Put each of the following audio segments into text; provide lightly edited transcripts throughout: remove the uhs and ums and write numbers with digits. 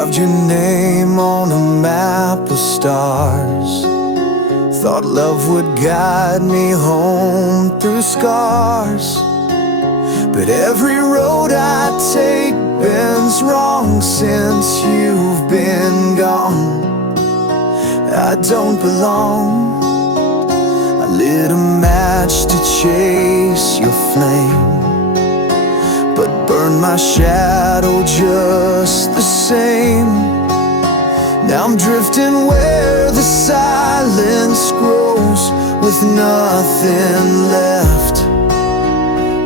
Carved your name on a map of stars. Thought love would guide me home through scars. But every road I take bends wrong since you've been gone. I don't belong. I lit a match to chase your flame, but burned my shadow just the same. Now I'm drifting where the silence grows, with nothing left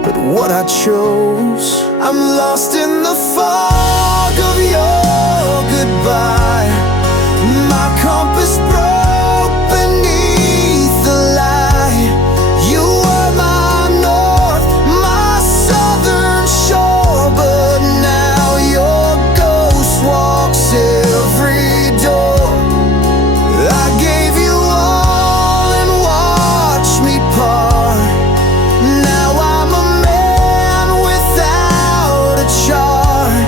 but what I chose. I'm lost in the fog of your goodbye. My compass broke beneath the lie. You were my north, my southern shore, but now your ghost walks every door. I gave you all and watched me part. Now I'm a man without a chart,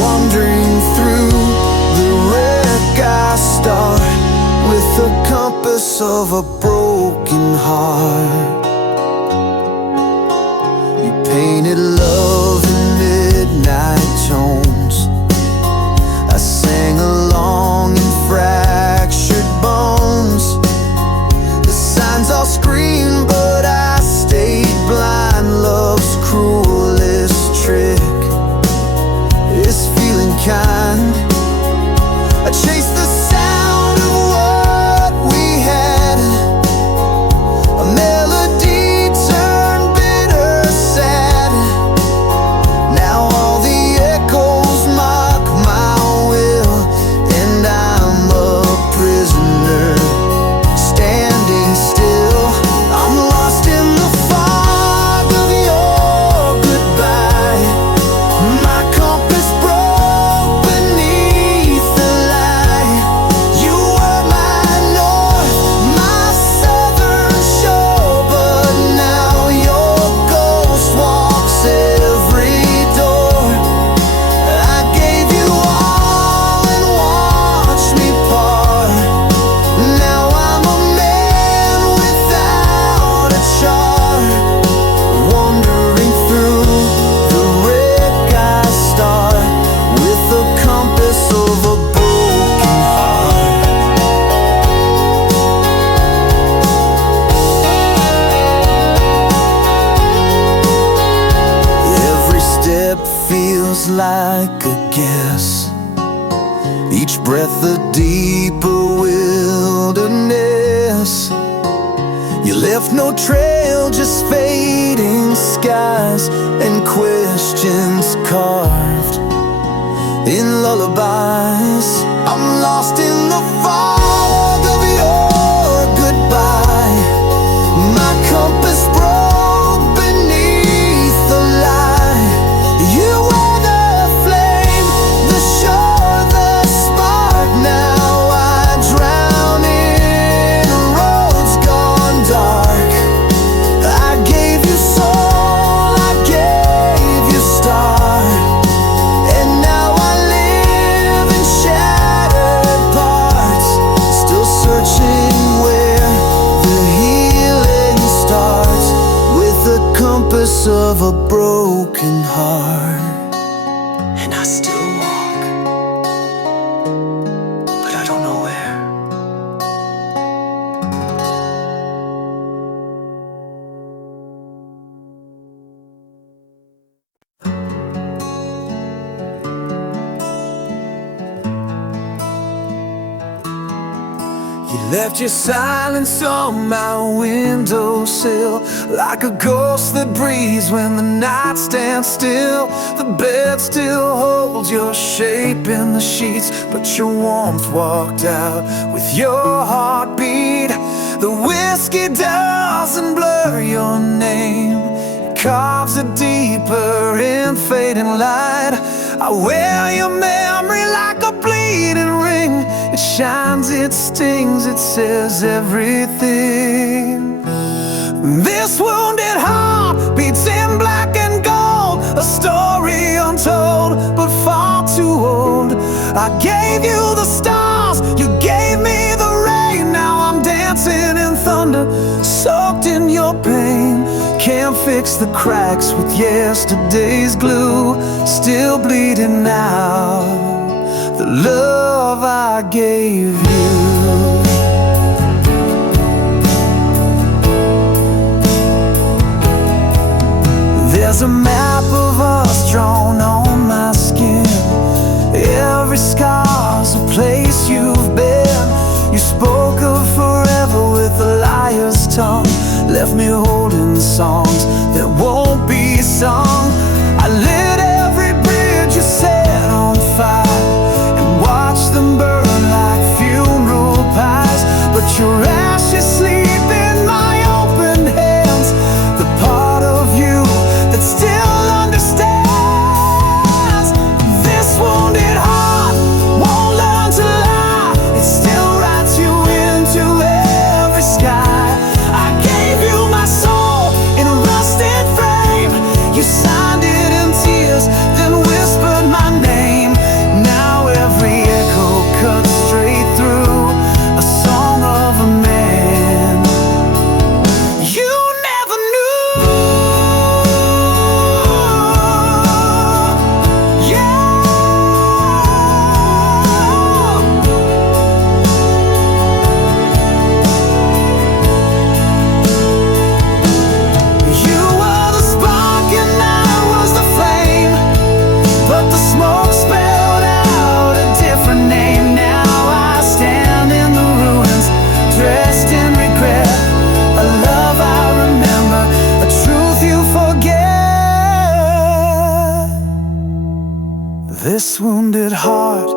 wandering through the wreck I start, with the compass of a broken heart. You painted love in midnight tones. I sang along in fractured bones. The signs all scream, but I stayed blind. Love's cruelest trick is feeling kind. I chased the sound of what we had. A melody turned bitter sad. Now all the echoes mock my will, and I'm a prisoner standing still. I'm lost in the fog of your goodbye. My compass broke beneath the lie. You were my north, my southern shore, but now your ghost walks every door. I gave you all and watched me part. Now I'm a man without a chart, wandering through the wreck I start, with the compass of a broken heart. Every step feels like a guess, each breath a deeper wilderness. You left no trail, just fading skies and questions carved in lullabies. I'm lost in the fog of your goodbye. My compass broke beneath the lie. You were the flame, the shore, the spark. Now I drown in roads gone dark. I gave you soul, I gave you start, and now I live in shattered parts, still searching where the healing starts, with the compass of a broken heart. And I still walk, but I don't know where. You left your silence on my windowsill, like a ghost that breathes when the night stands still. The bed still holds your shape in the sheets, but your warmth walked out with your heartbeat. The whiskey doesn't blur your name, it carves it deeper in fading light. I wear your memory like a bleeding ring. It shines, it stings, it says everything. This wounded heart beats in black and gold, a story untold but far too old. I gave you the stars, you gave me the rain. Now I'm dancing in thunder, soaked in your pain. Can't fix the cracks with yesterday's glue, still bleeding now, the love I gave you. There's a map of us drawn on my skin. Every scar's a place you've been. You spoke of forever with a liar's tongue, left me holding songs that won't be sung. I lit every bridge you set on fire and watched them burn like funeral pyres. But your ashes sleep in my open hands, the part of you that still understands. This wounded heart won't learn to lie, it still writes you into every sky. I gave you my soul in a rusted frame. You signed it in tears, then whispered my name. Now every echo cuts straight through a song of a man you never knew. This wounded heart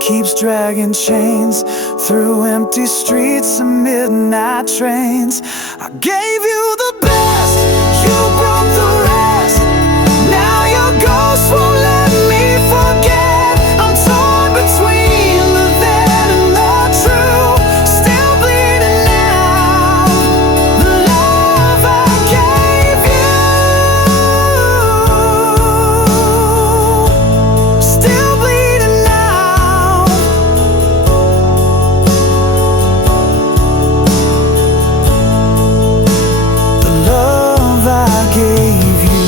keeps dragging chains through empty streets and midnight trains. I gave you the best, you broke the rest. Now your ghost won't let me forget. I'm torn between the then and the true, still bleeding now, the love I gave you. Still bleeding now. The love I gave you.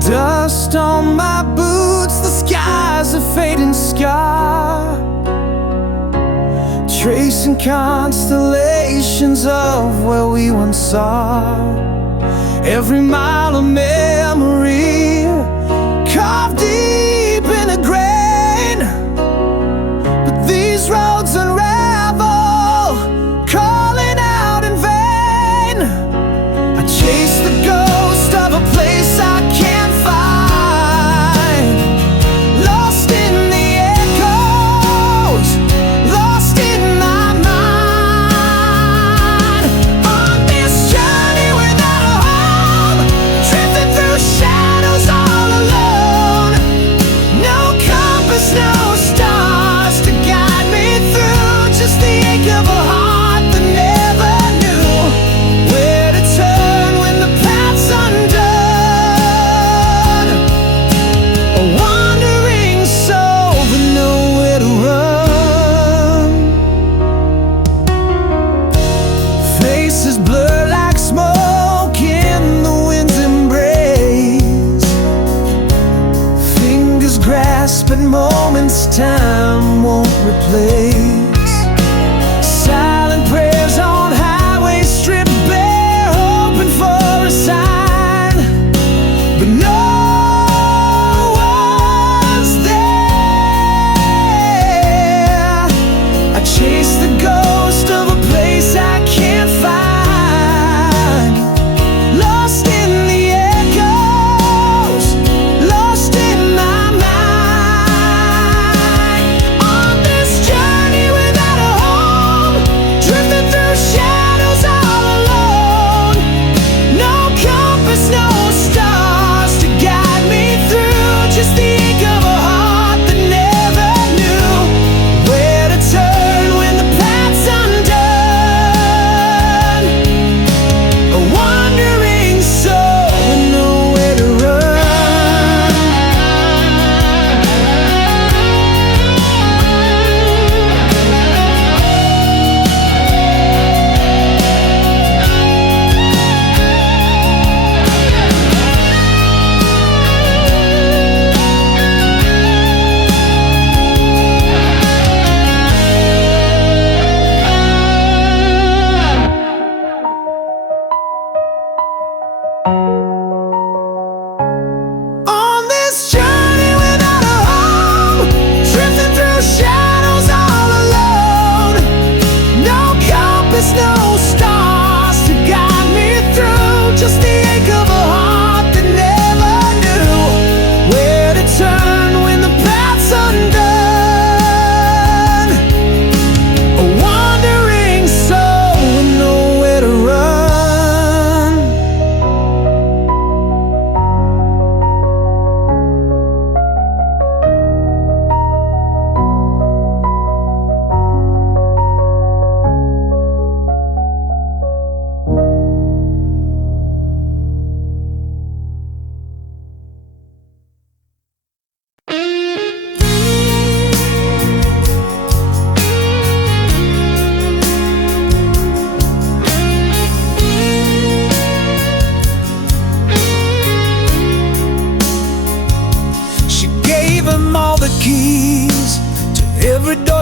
Dust on my boots, the sky's a fading scar, tracing constellations of where we once are. Every mile of memory carved deep in a grain. But these roads unravel, calling out in vain. I chase the ghost of a place I can't find, lost in the echoes, lost in my mind. On this journey without a home, drifting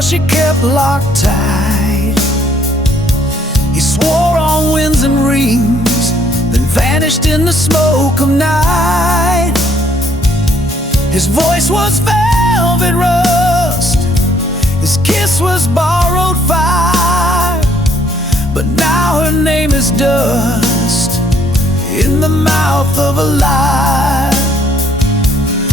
she kept locked tight. He swore on winds and rings, then vanished in the smoke of night. His voice was velvet rust, his kiss was borrowed fire, but now her name is dust in the mouth of a lie.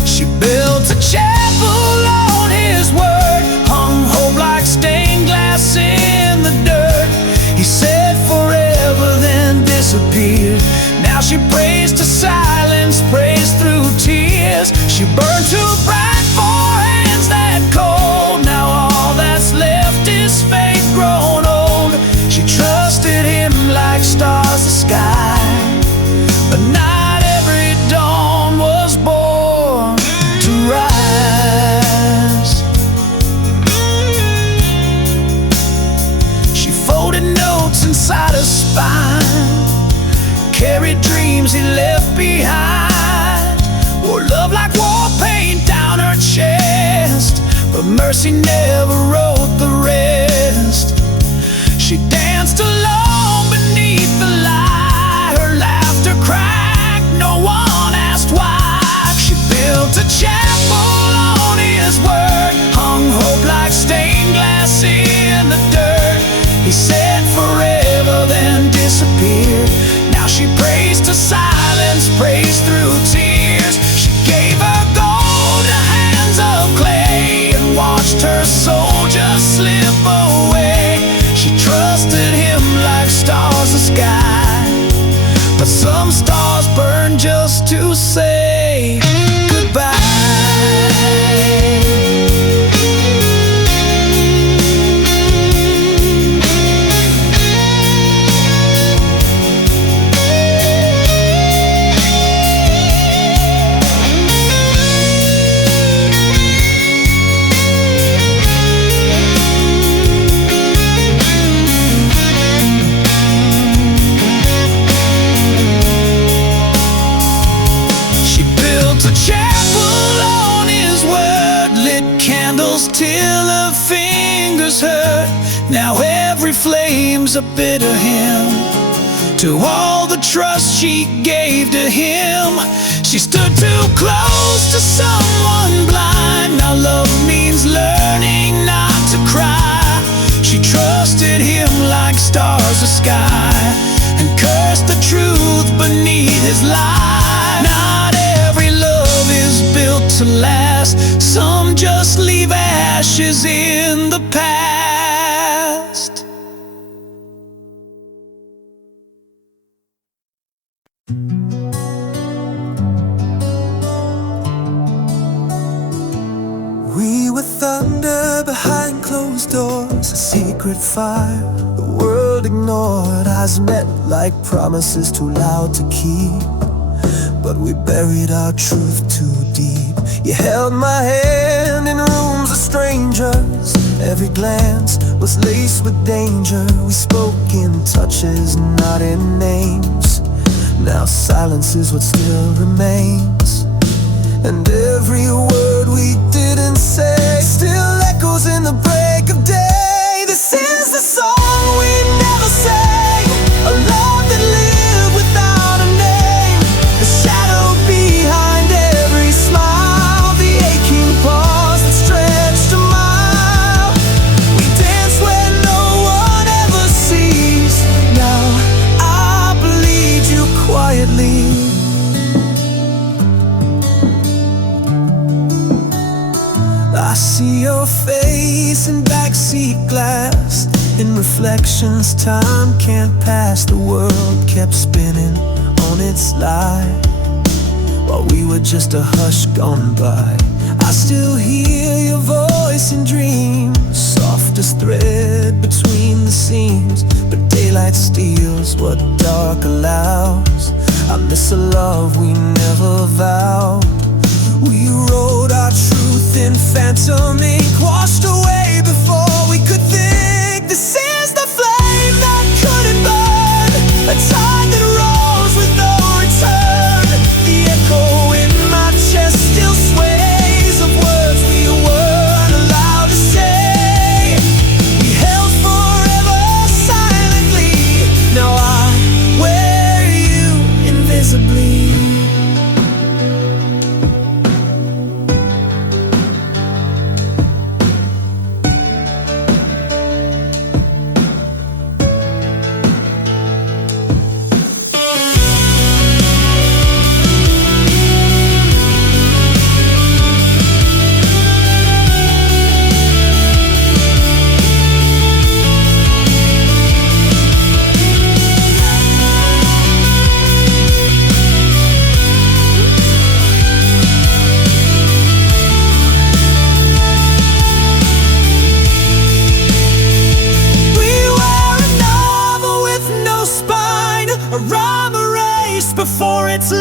She built a chapel on his word, hung hope like stained glass in the dirt. He said forever, then disappeared. Now she prays to silence, prays through tears. She burned too bright for hands that cold. Now all that's left is faith grown old. She trusted him like stars the sky, but not every dawn was born to rise. She folded notes inside her spine, carried dreams he left behind, wore love like war paint down her chest, but mercy never wrote the rest. She danced alone beneath the light, her laughter cracked, no one asked why. She built a chapel on his word, hung hope like stained glass in the dirt. He said forever, then disappeared. Now she prays to silence, prays through tears. She gave her gold to hands of clay and watched her soul just slip away. She trusted him like stars the sky, but some stars burn just to say goodbye. Till her fingers hurt. Now every flame's a bitter hymn to all the trust she gave to him. She stood too close to someone blind. Now love means learning not to cry. She trusted him like stars the sky and cursed the truth beneath his lie. Not every love is built to last. Some just leave ashes in the past. We were thunder behind closed doors, a secret fire the world ignored. Eyes met like promises too loud to keep, but we buried our truth too deep. You held my hand in rooms of strangers. Every glance was laced with danger. We spoke in touches, not in names. Now silence is what still remains, and every word we didn't say still echoes in the break of day. This is the song we never sang, a love that lived without a name. The shadow behind every smile, the aching pause that stretched a mile. We dance where no one ever sees. Now I bleed you quietly. I see your face in backseat glass. In reflections, time can't pass. The world kept spinning on its lie, while we were just a hush gone by. I still hear your voice in dreams, soft as thread between the seams. But daylight steals what dark allows. I miss a love we never vowed. We wrote our truth in phantom ink, washed away before we could think. This is the flame that couldn't burn, a tide that rolls with no return. The echo in my chest still sways of words we weren't allowed to say.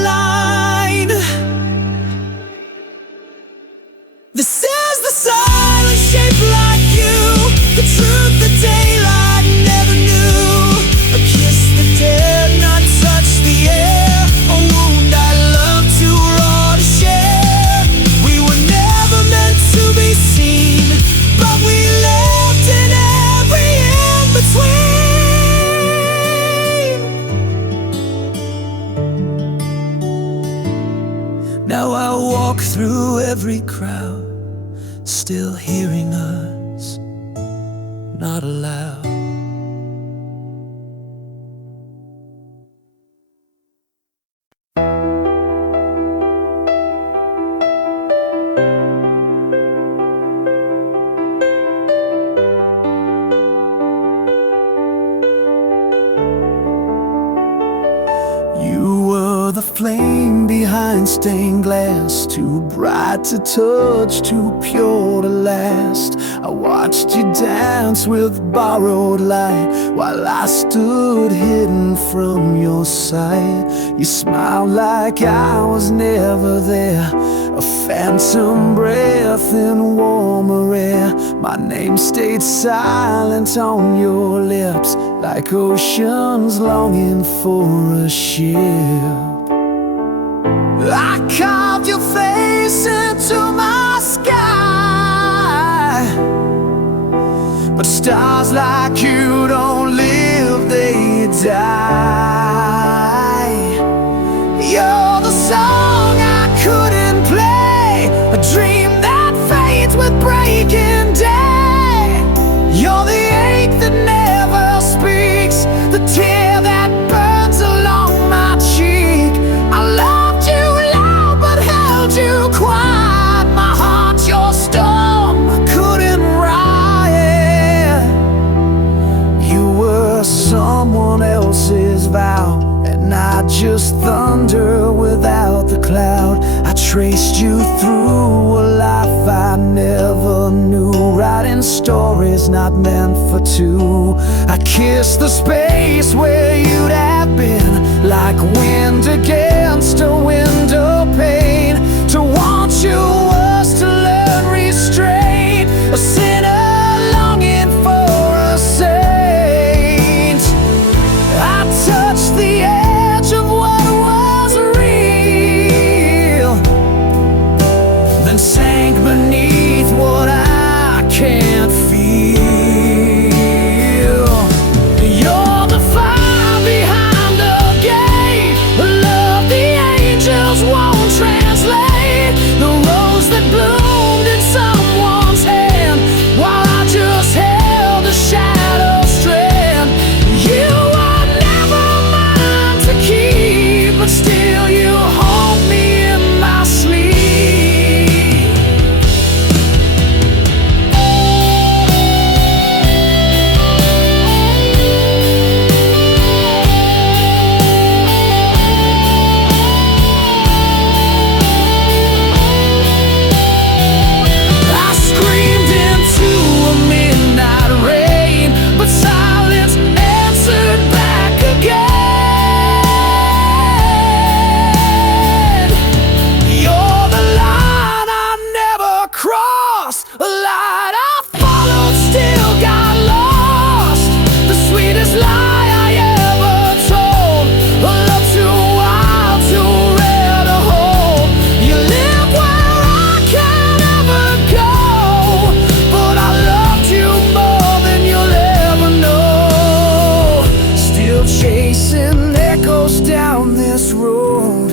line. This is the silence shaped like you, the truth the daylight never knew. A kiss the dead, not touch the air, a wound I love too raw to share. We were never meant to be seen, but we lived in every in-between. Now I walk through every crowd, still hearing us, not aloud. You were the flame behind stained glass, too bright to touch, too pure to last. I watched you dance with borrowed light while I stood hidden from your sight. You smiled like I was never there, a phantom breath in warmer air. My name stayed silent on your lips, like oceans longing for a ship. I carved your face into my sky, but stars like you don't live, they die. You're the song I couldn't play, a dream that fades with breaking day. You're the ache that never speaks, the tear that burns along my cheek. I loved you loud but held you quiet. My heart's your storm, I couldn't riot. You were someone else's vow, and I just thunder without the cloud. I traced you through a life I never knew, writing stories not meant for two. I kissed the space where you'd have been, like wind against a window pane. To want you was to learn restraint, a sinner longing for a saint. I touched the edge of what was real, then sank beneath what I can't feel. You're the fire behind the gate, the love the angels won't translate, the rose that bloomed in someone's hand while I just held a shadow strand. You were never mine to keep, but still you hold me in my sleep. I screamed into a midnight rain, but silence answered back again. You're the line I never crossed, a light I followed, still got lost. The sweetest lie I ever told, a love too wild, too rare to hold. You live where I can't ever go, but I loved you more than you'll ever know. Still chasing echoes down this road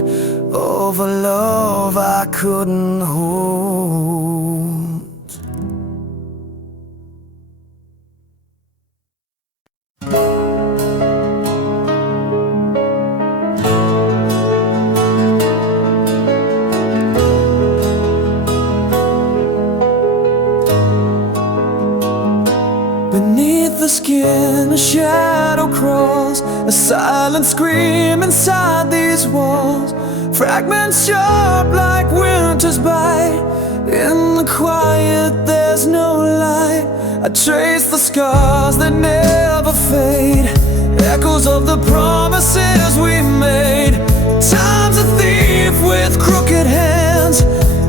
of a love I couldn't hold. Beneath the skin, a shadow crawls, a silent scream inside these walls. Fragments sharp like winter's bite. In the quiet there's no light. I trace the scars that never fade, echoes of the promises we made. Time's a thief with crooked hands,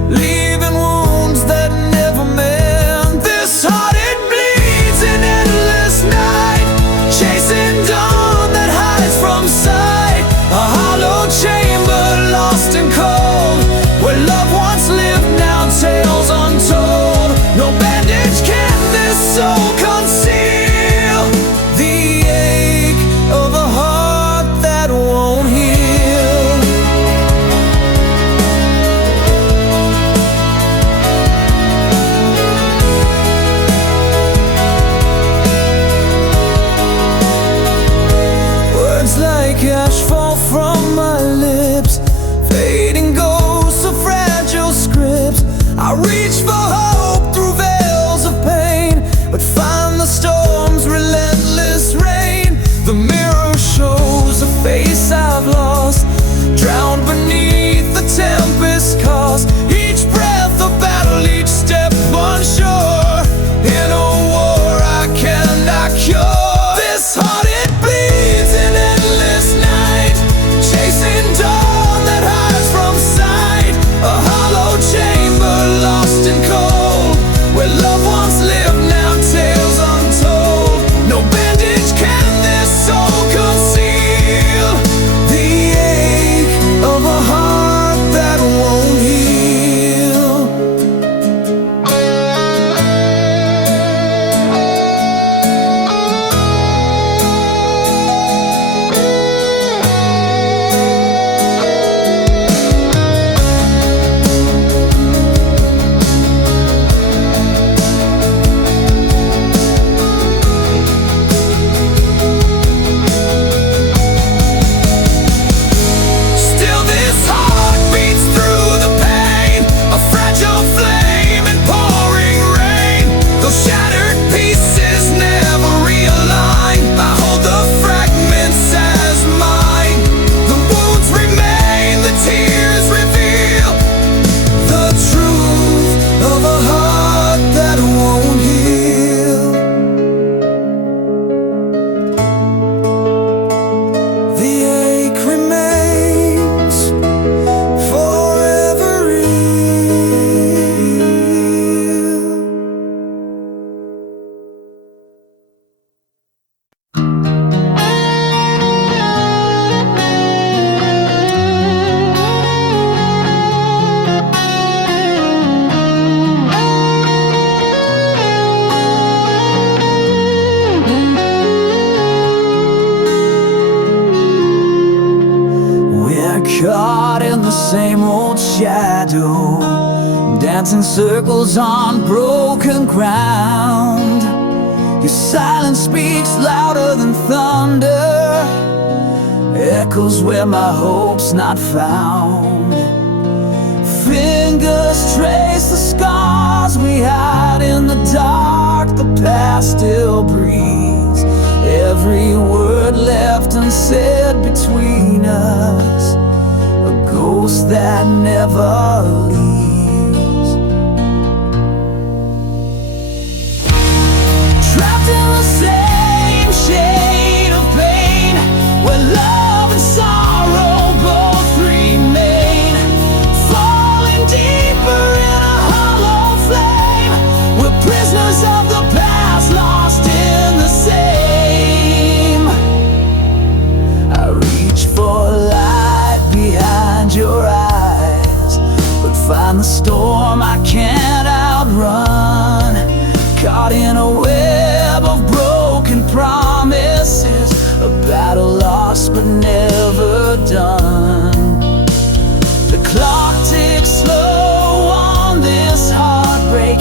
leaving wounds that never mend. This heart, it bleeds in endless night, chasing dawn that hides from sight. A hollow chamber lost and cold, where love once lived, now tales untold. No bandage can this soul conceal the ache of a heart that won't heal. Words like ash fall from my lips, fading ghosts of fragile scripts. I reach for hope through veils of pain, but find the storm's relentless rain. The mirror shows a face I've lost, drowned beneath the tempest cost. Each breath a battle, each step unsure, in a war I cannot cure. This heart, it bleeds in endless night, chasing dawn that hides from sight. A hollow chamber lost and cold, where love once lived, now tales untold. No bandage can this soul conceal the ache of a heart that won't heal. Still this heart beats through the pain, a fragile flame in pouring rain. Those shattered pieces never realign, I hold the fragments as mine. The wounds remain, the tears reveal the truth of a heart that won't heal. The ache remains forever real. We're caught in the same old shadow, dancing circles on broken ground. Your silence speaks louder than thunder, echoes where my hope's not found. Fingers trace the scars we hide in the dark, the past still breathes. Every word left unsaid between us, a ghost that never leaves. Trapped in the same shade of pain, where love and sorrow both remain. Falling deeper in a hollow flame, we're prisoners of the past, lost in the same. I reach for light behind your eyes, but find the storm I can't outrun. Caught in a web of broken promises, a battle lost but never done. The clock ticks slow on this heartbreak,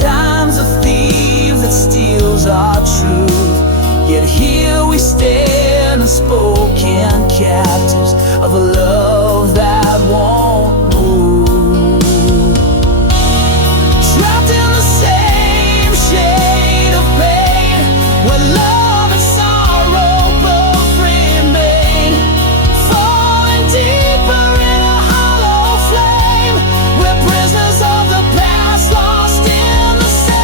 time's a thief that steals our truth. Yet here we stand, unspoken captives of a love that won't move. Trapped in the same shade of pain, where love and sorrow both remain. Falling deeper in a hollow flame, we're prisoners of the past, lost in the same.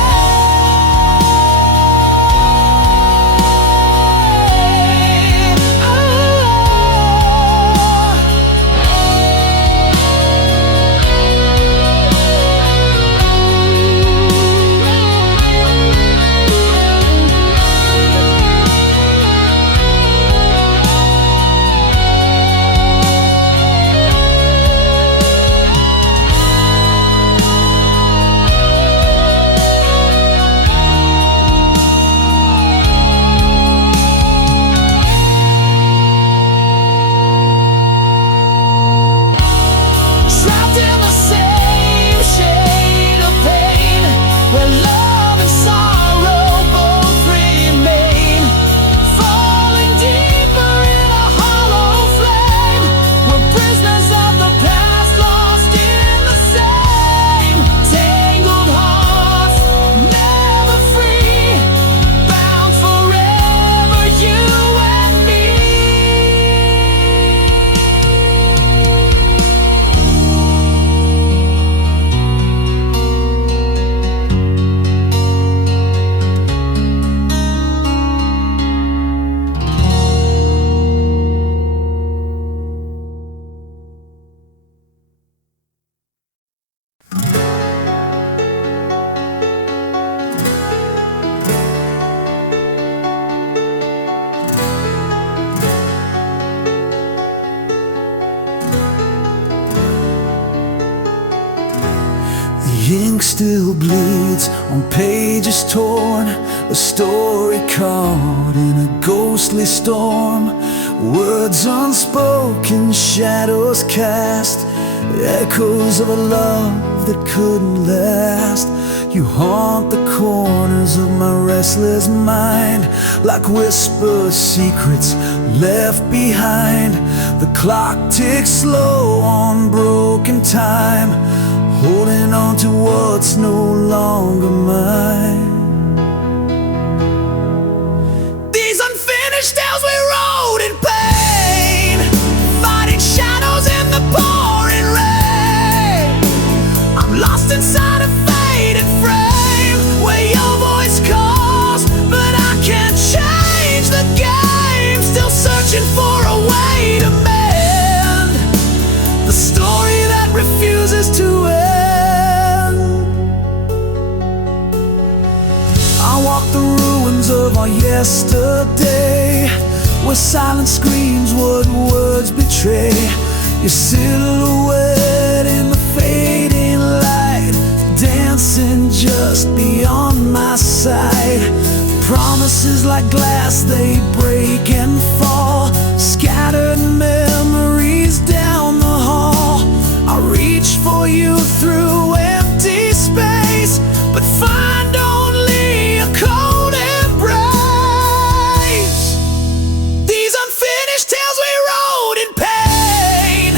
ink still bleeds on pages torn, a story caught in a ghostly storm. Words unspoken, shadows cast, echoes of a love that couldn't last. You haunt the corners of my restless mind, like whispered secrets left behind. The clock ticks slow on broken time, holding on to what's no longer mine. These unfinished tales we wrote in pain, fighting shadows in the pouring rain. I'm lost inside a faded frame where your voice calls, but I can't change the game. Still searching for a way to mend the story that refuses to end. I walk the ruins of our yesterday, where silence screams what words betray. Your silhouette in the fading light, dancing just beyond my sight. Promises like glass, they break and fall, scattered memories down the hall. I reach for you through empty space, but find only a cold embrace. These unfinished tales we wrote in pain,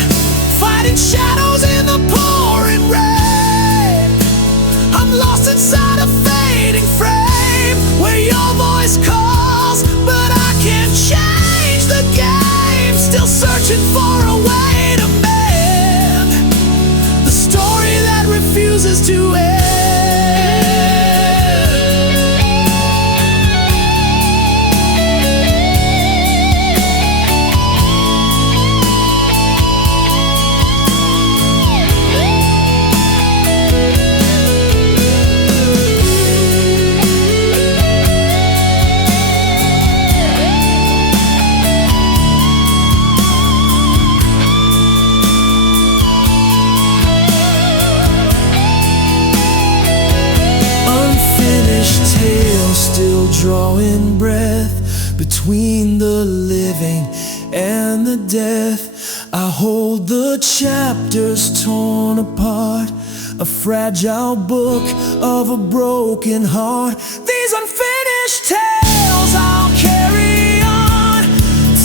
fighting shadows in the pouring rain. I'm lost inside a fading frame where your voice calls, but I can't change the game. Still searching for a way to mend the story that refuses to end. Still drawing breath between the living and the death. I hold the chapters torn apart, a fragile book of a broken heart. These unfinished tales I'll carry on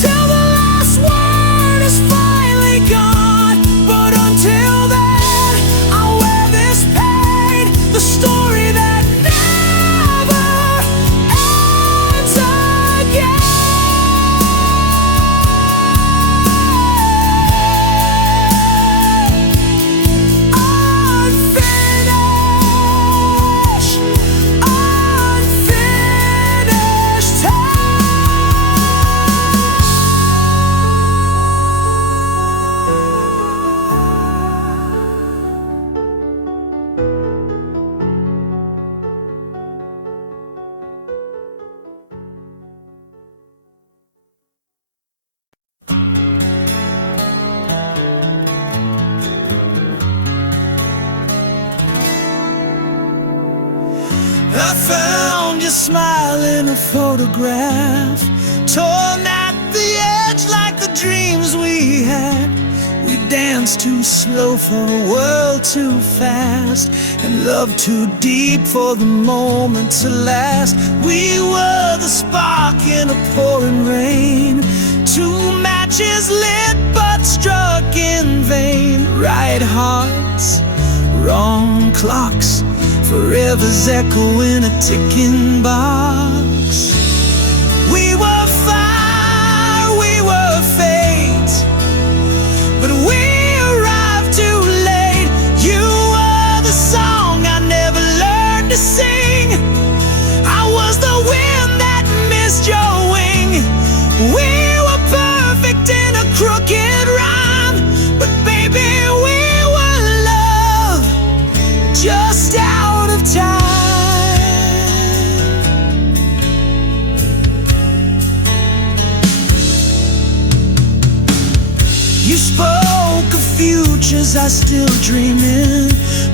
till the last word is finally gone. But until then, I'll wear this pain, the story that I found your smile in a photograph, torn at the edge like the dreams we had. We danced too slow for a world too fast, and love too deep for the moment to last. We were the spark in a pouring rain, two matches lit but struck in vain. Right hearts, wrong clocks, forever's echo in a ticking box. We were fire, we were fate, but we arrived too late. You were the song I never learned to sing. I was the wind that missed your wing. We were perfect in a crooked rhyme, but baby, we were love just out of time. You spoke of futures was I still dreaming?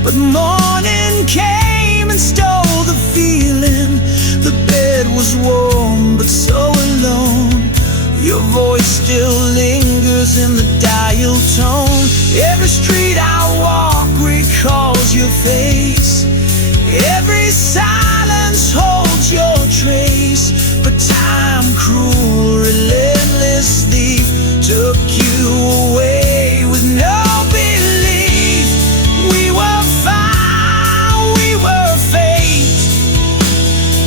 But morning came and stole the feeling. The bed was warm but so alone. Your voice still lingers in the dial tone. Every street I walk recalls your face. Every silence holds your trace. But time, cruel, relentless thief, took you away with no belief. We were fine, we were fate,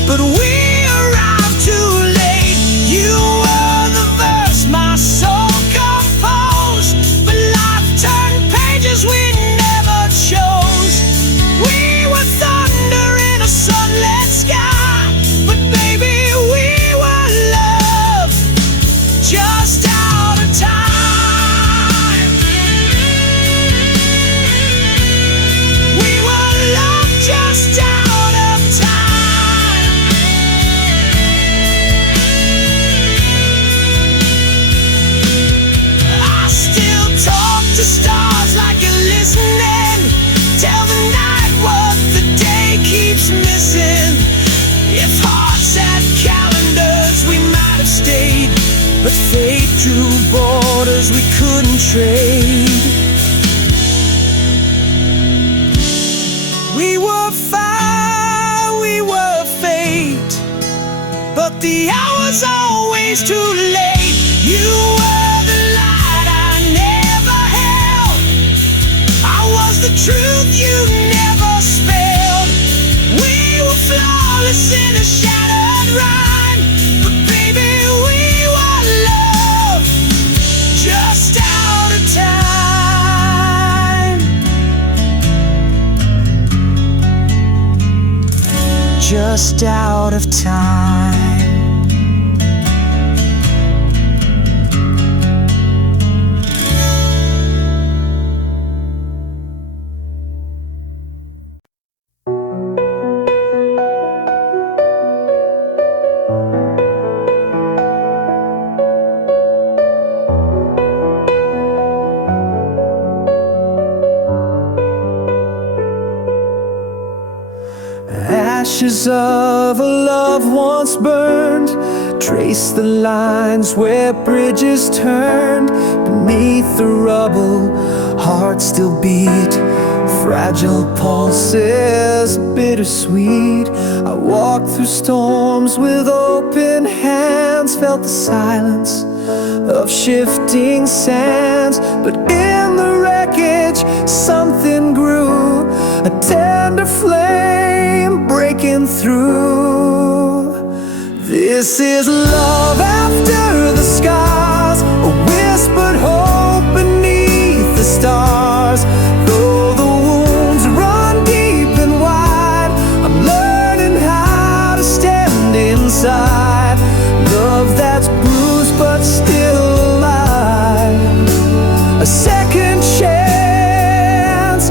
but we arrived too late. You were the verse my soul composed, but life turned pages we never chose. We were thunder in a sunlit sky, but baby, we were love just out of time. We were love just out of time. I still talk to stars like you're listening. Tell the night what the day keeps missing. If hearts had calendars, we might have stayed, but fate drew borders we couldn't trade. We were fire, we were fate, but the hour's always too late. You were the light I never held. I was the truth you never spelled. We were flawless in a shattered rhyme, but baby, we were love just out of time. Just out of time. Ashes of a love once burned, trace the lines where bridges turned. Beneath the rubble, hearts still beat, fragile pulses, bittersweet. I walked through storms with open hands, felt the silence of shifting sands. But in the wreckage, something grew, a tender flame breaking through. This is love after the scars, a whispered hope beneath the stars. Though the wounds run deep and wide, I'm learning how to stand inside. Love that's bruised but still alive, a second chance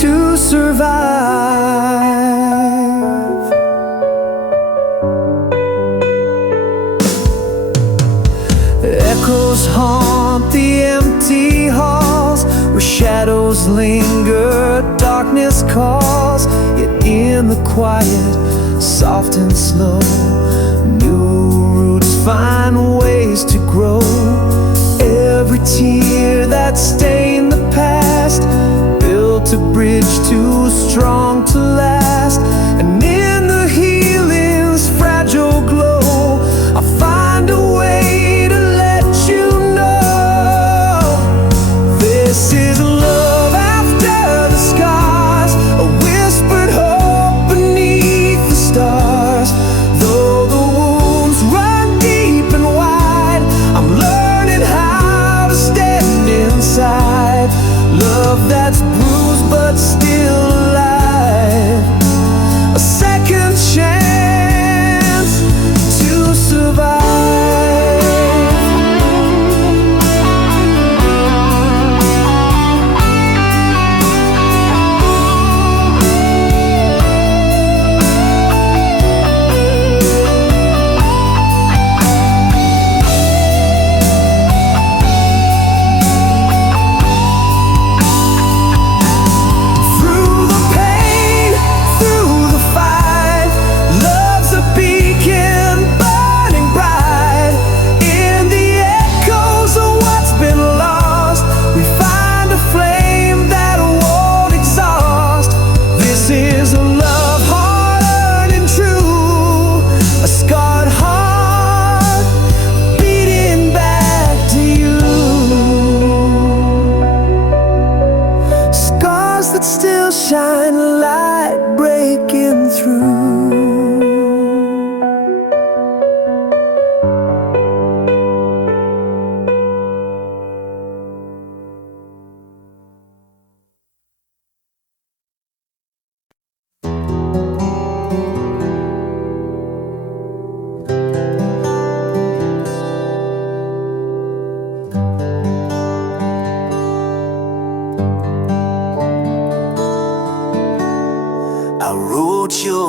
to survive. Echoes haunt the empty halls, where shadows linger, darkness calls. Yet in the quiet, soft and slow, new roots find ways to grow. Every tear that stained the past built a bridge too strong to last. And in the healing's fragile glow, I find a way to let you know. This is love after the scars, a whispered hope beneath the stars. Though the wounds run deep and wide, I'm learning how to stand inside. Love that's bruised but still alive, a second chance to survive.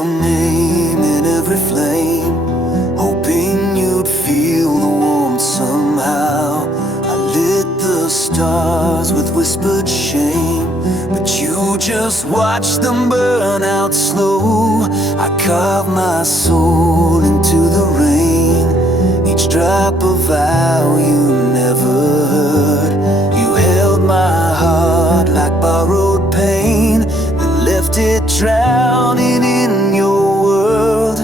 your name in every flame, hoping you'd feel the warmth somehow. I lit the stars with whispered shame, but you just watched them burn out slow. I carved my soul into the rain, each drop of vow you never heard. You held my heart like borrowed pain, then left it drowning in your world.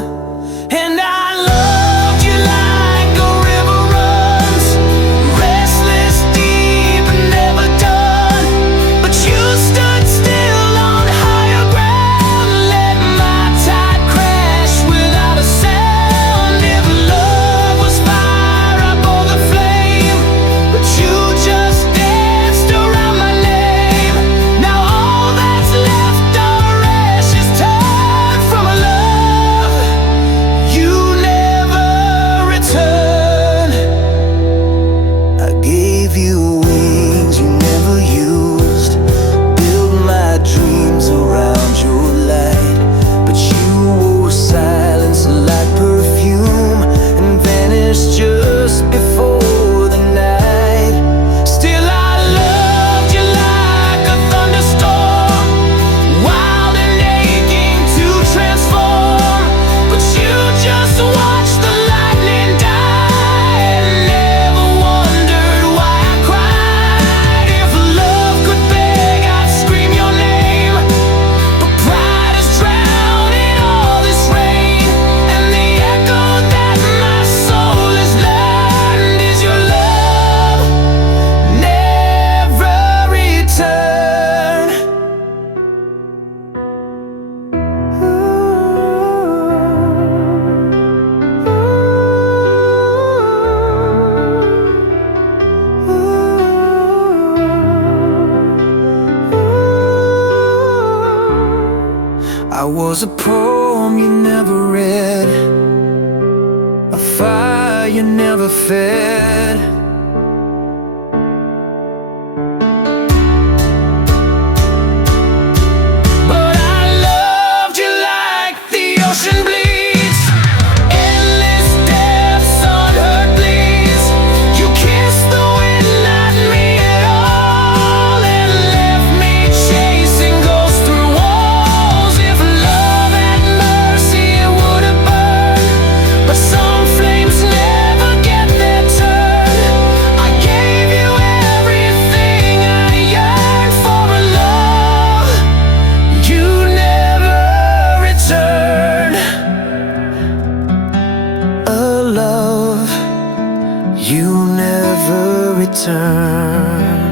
And I loved you like a river runs, restless, deep, and never done. But you stood still on higher ground, let my tide crash without a sound. If love was fire, I bore the flame, but you just danced around my name. Now all that's left are ashes torn from a love you never returned. I gave you wings you never used, built my dreams around your light, but you wore silence like perfume and vanished just before the night. Still I loved you like a thunderstorm, wild and aching to transform. But you just watched the lightning die and never wondered why I cried. If love could beg, I'd scream your name, but pride is drowning all this rain. And the echo that my soul has learned is your love never returned. I was a poem you never read, a fire you never fed. But I loved you like the ocean bleeds, endless depths, unheard bleeds. You kissed the wind, not me at all, and left me chasing ghosts through walls. If love had mercy, it would have burned, but some flames never get their turn. I gave you everything I yearned for, a love you never returned. A love you never returned.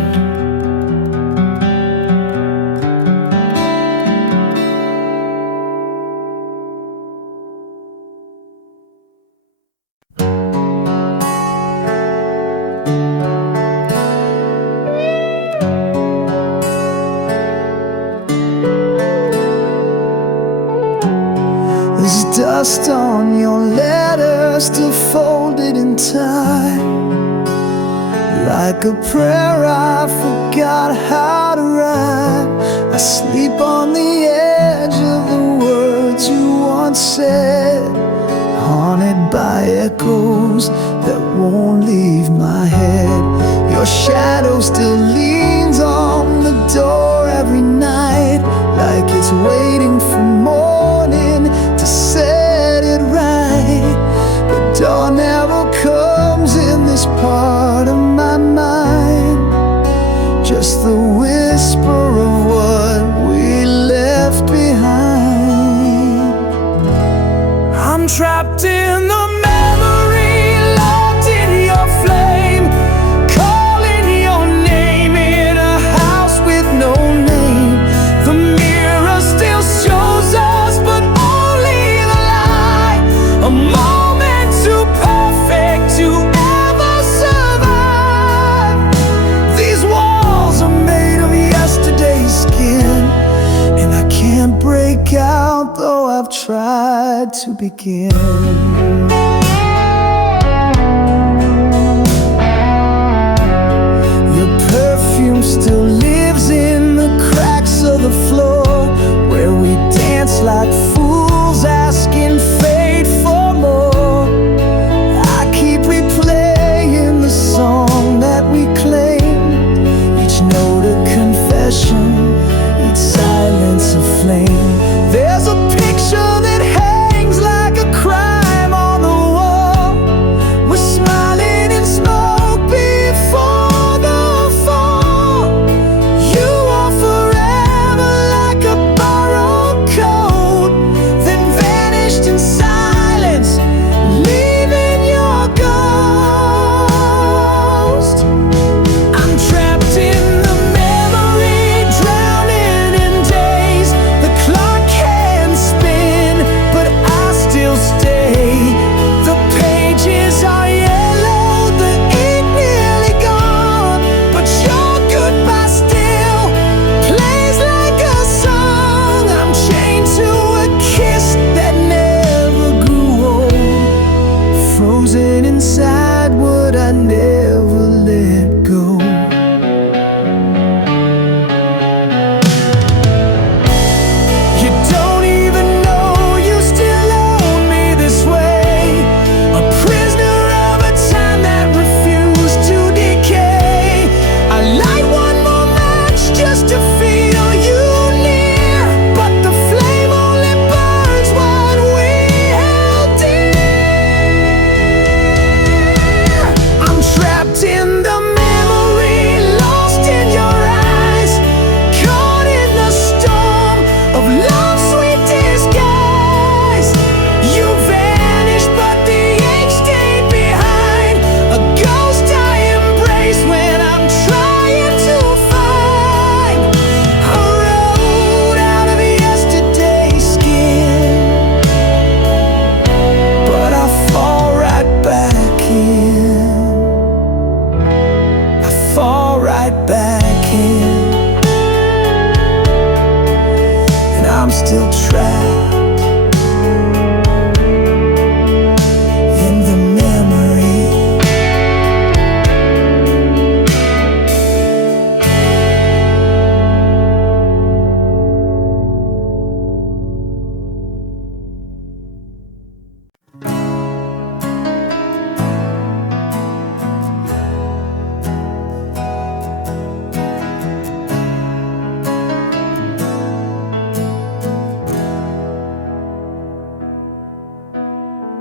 There's dust on your letter, still folded in time, like a prayer I forgot how to write. I sleep on the edge of the words you once said, haunted by echoes that won't leave my head. Your shadow still leans on the door every night, like it's waiting for morning to set it right. But dawn never comes in this part of my mind, just the whisper of what we left behind. I'm trapped in the memory, locked in your flame, calling your name in a house with no name. The mirror still shows us, but only the lie. A moment too perfect to ever survive. These walls are made of yesterday's skin, and I can't break out, though I've tried to begin. Your perfume still lives in the cracks of the floor, where we dance like fools still trapped in the memory.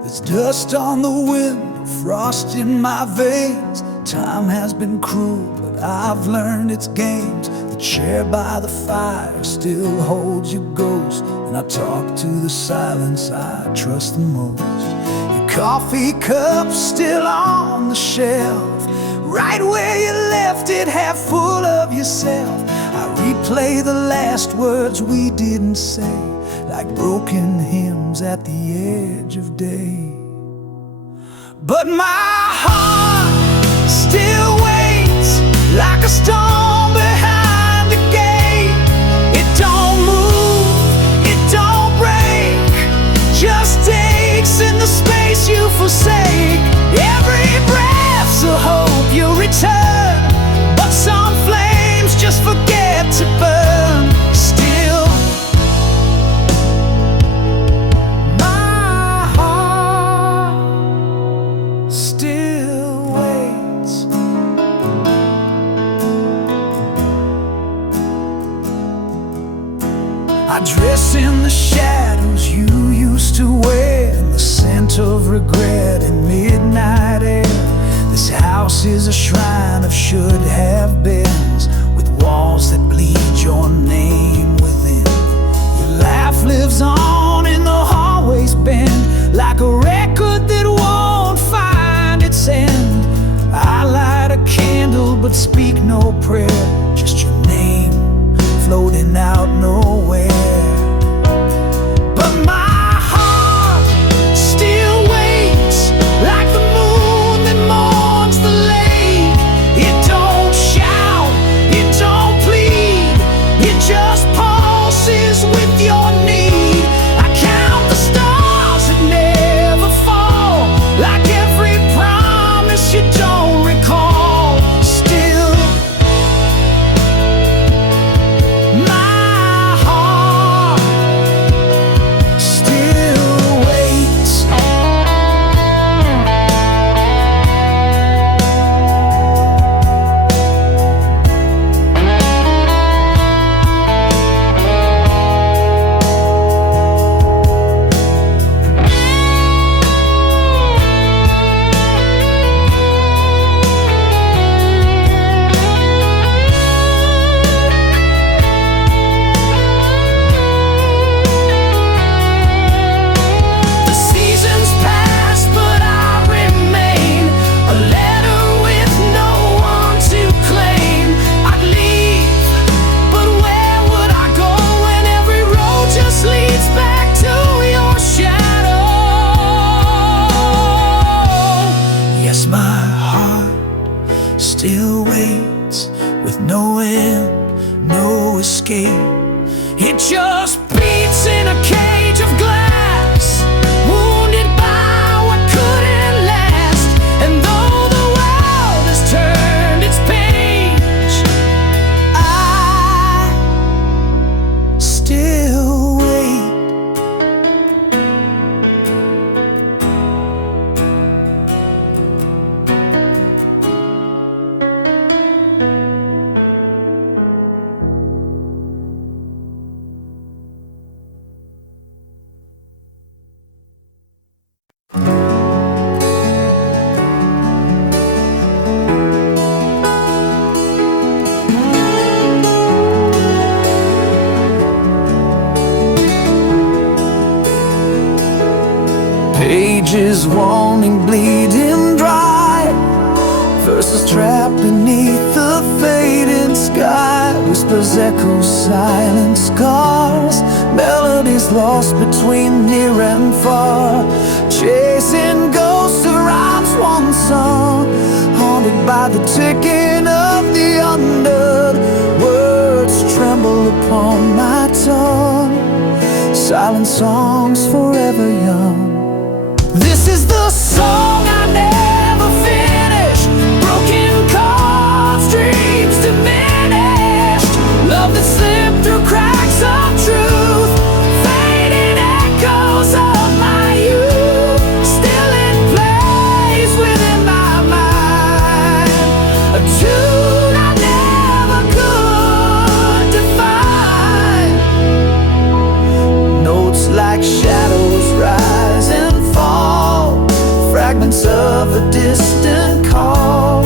There's dust on the wind, frost in my veins. Time has been cruel, but I've learned its games. The chair by the fire still holds your ghost, and I talk to the silence I trust the most. Your coffee cup's still on the shelf, right where you left it, half full of yourself. I replay the last words we didn't say, like broken hymns at the edge of day. But my heart still waits like a stone behind the gate. It don't move, it don't break, just aches in the space you forsake. Every breath's a hope you'll return, but some flames just forget to burn. Still, my heart still waits. I dress in the shadows you used to wear, and the scent of regret in midnight air. This house is a shrine of should-have-beens, with walls that bleed your name within. Your laugh lives on in the hallways bend, like a record that won't find its end. I light a candle but speak no prayer, just your name floating out nowhere. But my heart still waits like the moon that mourns the lake. It don't shout, it don't plead, it just pulses with your need. I count the stars that never fall, like every promise you don't recall. Still, my heart still waits. The seasons pass, but I remain, a letter with no one to claim. I'd leave, but where would I go when every road just leads back to your shadow? Yes, my heart still waits, with no end, no escape. It just beats in a cage of glass, wounded by what couldn't last. And though the world has turned its page, I still wait. Pages wanting bleeding dry, verses trapped beneath the fading sky. Whispers echo silent scars, melodies lost between near and far. Chasing ghosts of rhymes once sung, haunted by the ticking of the undead. Words tremble upon my tongue, silent songs forever young. This is the song I never finished. Broken chords, dreams diminished, love that slipped through cracks of truth, fading echoes of my youth. Still it plays within my mind, a tune I never could define. Notes like shadows rise and fall, fragments of a distant call,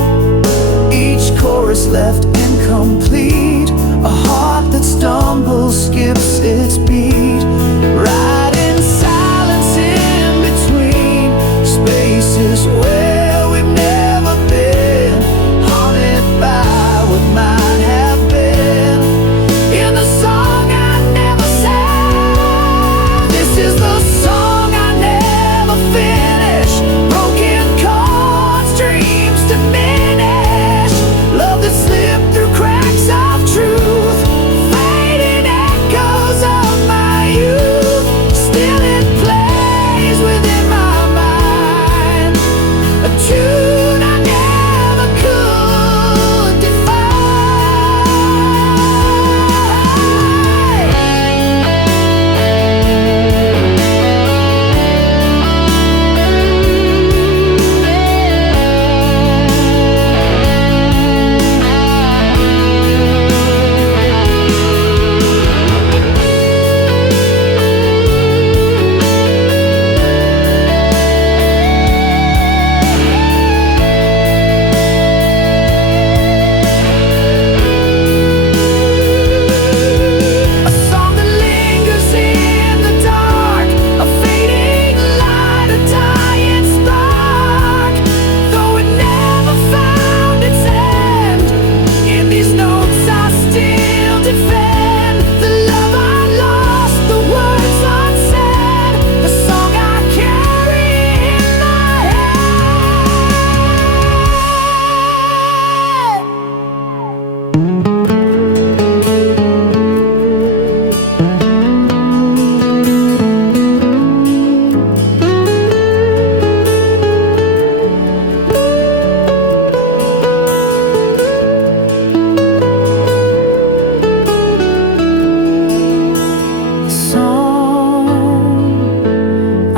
each chorus left incomplete, a heart that stumbles, skips its beat, right in silence in between spaces where we've never been, haunted by what might have been. In the song I never sang, this is the song I never finished. Broken chords, dreams diminished, love that slipped through cracks of truth, fading echoes of my youth. Still it plays within my mind, a tune I never could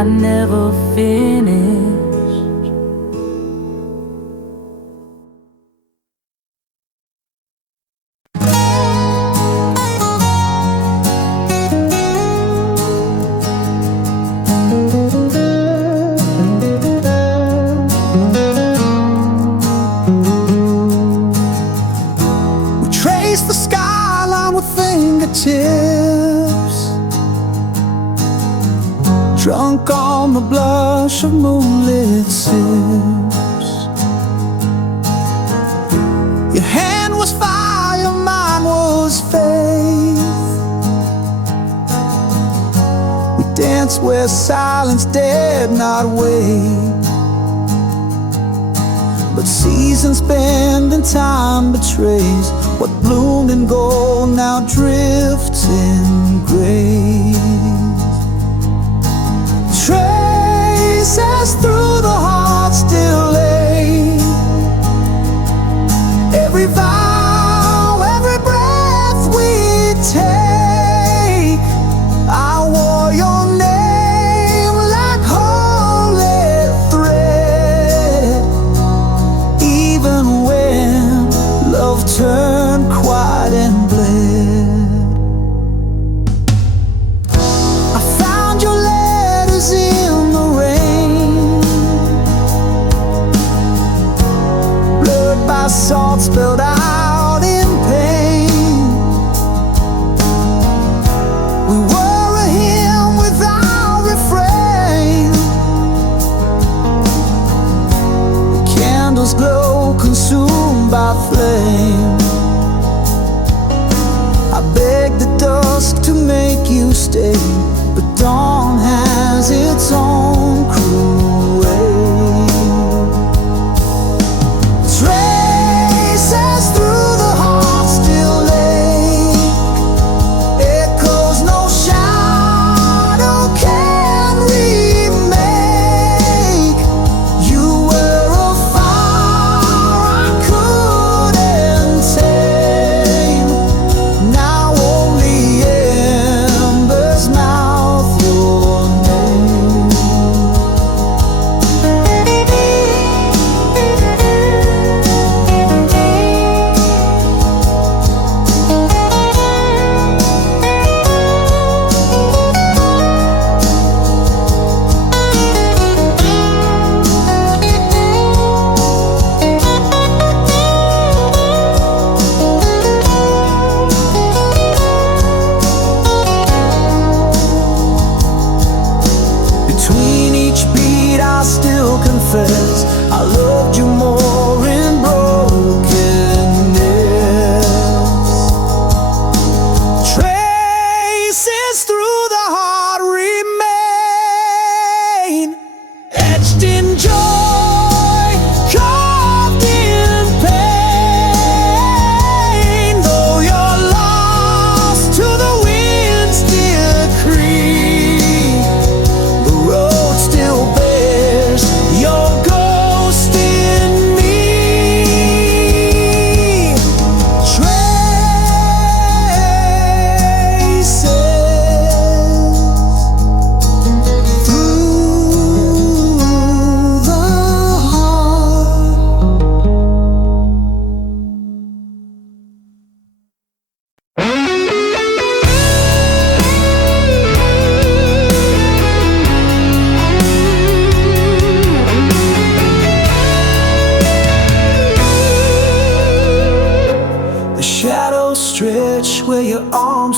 I never finished. We trace the skyline with fingertips, drunk on the blush of moonlit sips. Your hand was fire, mine was faith. We danced where silence dared not wait, but seasons bend and time betrays. What bloomed in gold now drifts in grace. Traces through the heart still lay, every vow, every breath we take. I wore your name like holy thread, even when love turned quiet and bled. I found your letters in the rain, blurred by salt spilled out in pain. We were a hymn without refrain. The candles glow, consumed by flame. I begged the dusk to make you stay, but dawn has its own cruel way. Traces through the heart still lay, echoes no shout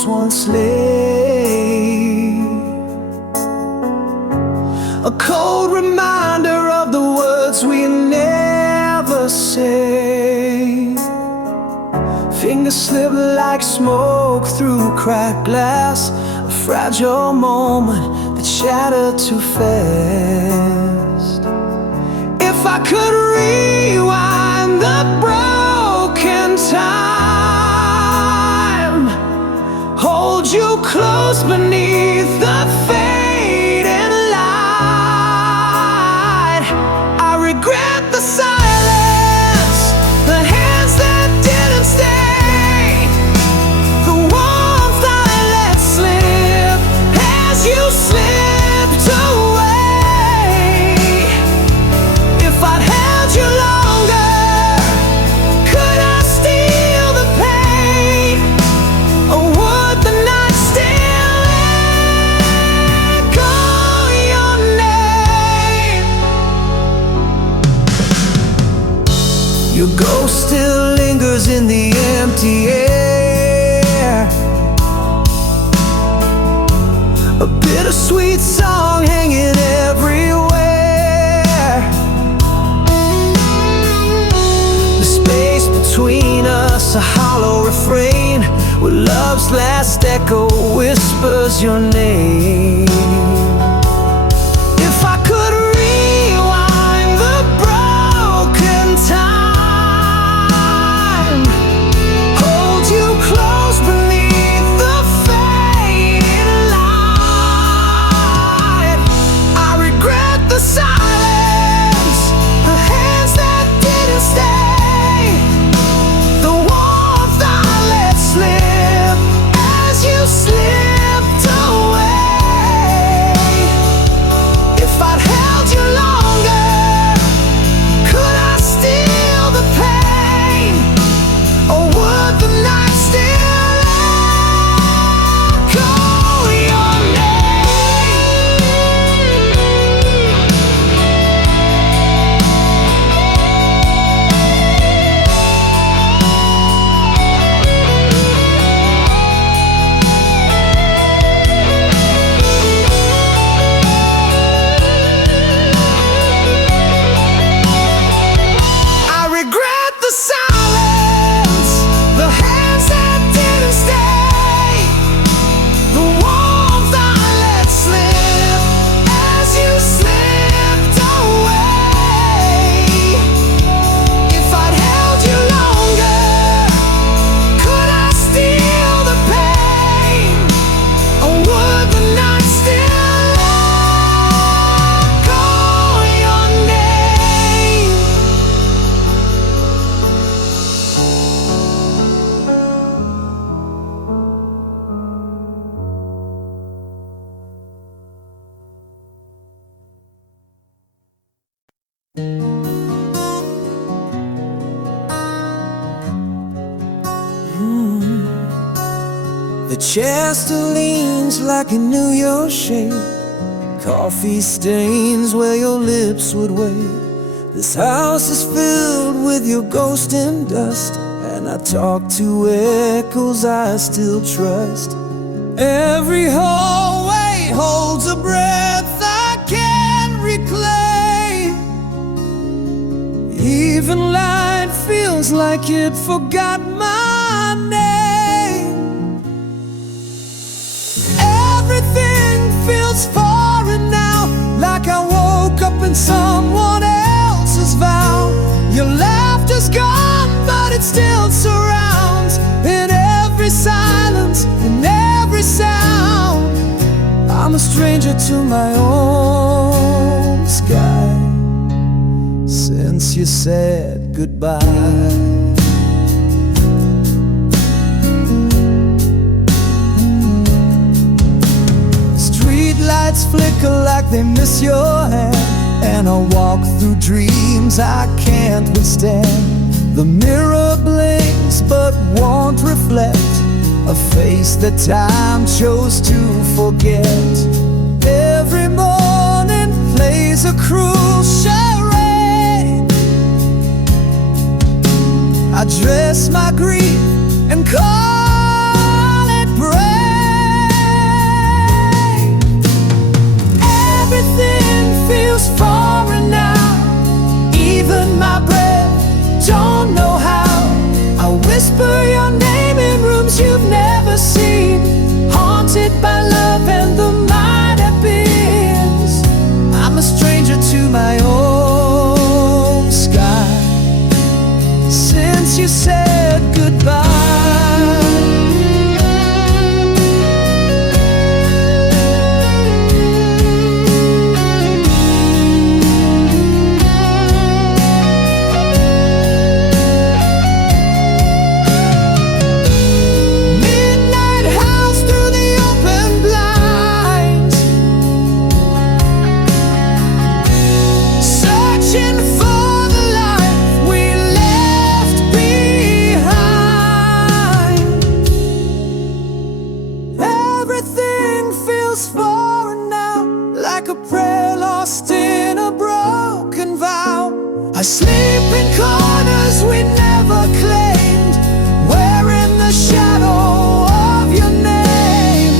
house once lay, a cold reminder of the words we never say. Fingers slip like smoke through cracked glass, a fragile moment that shattered too fast. If I could rewind the broken time, hold you close beneath the fading light, I regret the silence, the hands that didn't stay, the warmth I let slip as you slipped away. If I'd held you longer, could I steal the pain, or would the night still echo your name? Your ghost still lingers in the empty air, a bittersweet song hanging everywhere. The space between us, a hollow refrain, where love's last echo whispers your name. If I could rewind the broken time, hold you close beneath the fading light, I regret the silence, the hands that didn't stay, the warmth I let slip as you slipped away. If I'd held you longer, could I steal the pain, or would the night still echo your name? I regret the silence, the hands that didn't stay, the warmth I let slip as you slipped away. If I'd held you longer, could I steal the pain, or would the night still echo your name? The chair still leans like it knew your shape, coffee stains where your lips would wait. This house is filled with your ghost and dust, and I talk to echoes I still trust. Every hallway holds a breath I can't reclaim. Even light feels like it forgot my name. Everything feels foreign now, like I woke up in someone else's vow. Your laughter's gone, but it still surrounds, in every silence, in every sound. I'm a stranger to my own sky since you said goodbye. Lights flicker like they miss your hand, and I walk through dreams I can't withstand. The mirror blinks but won't reflect a face that time chose to forget. Every morning plays a cruel charade. I dress my grief and call it brave. everything feels foreign now, like a prayer lost in a broken vow. I sleep in corners we never claimed, wearing the shadow of your name.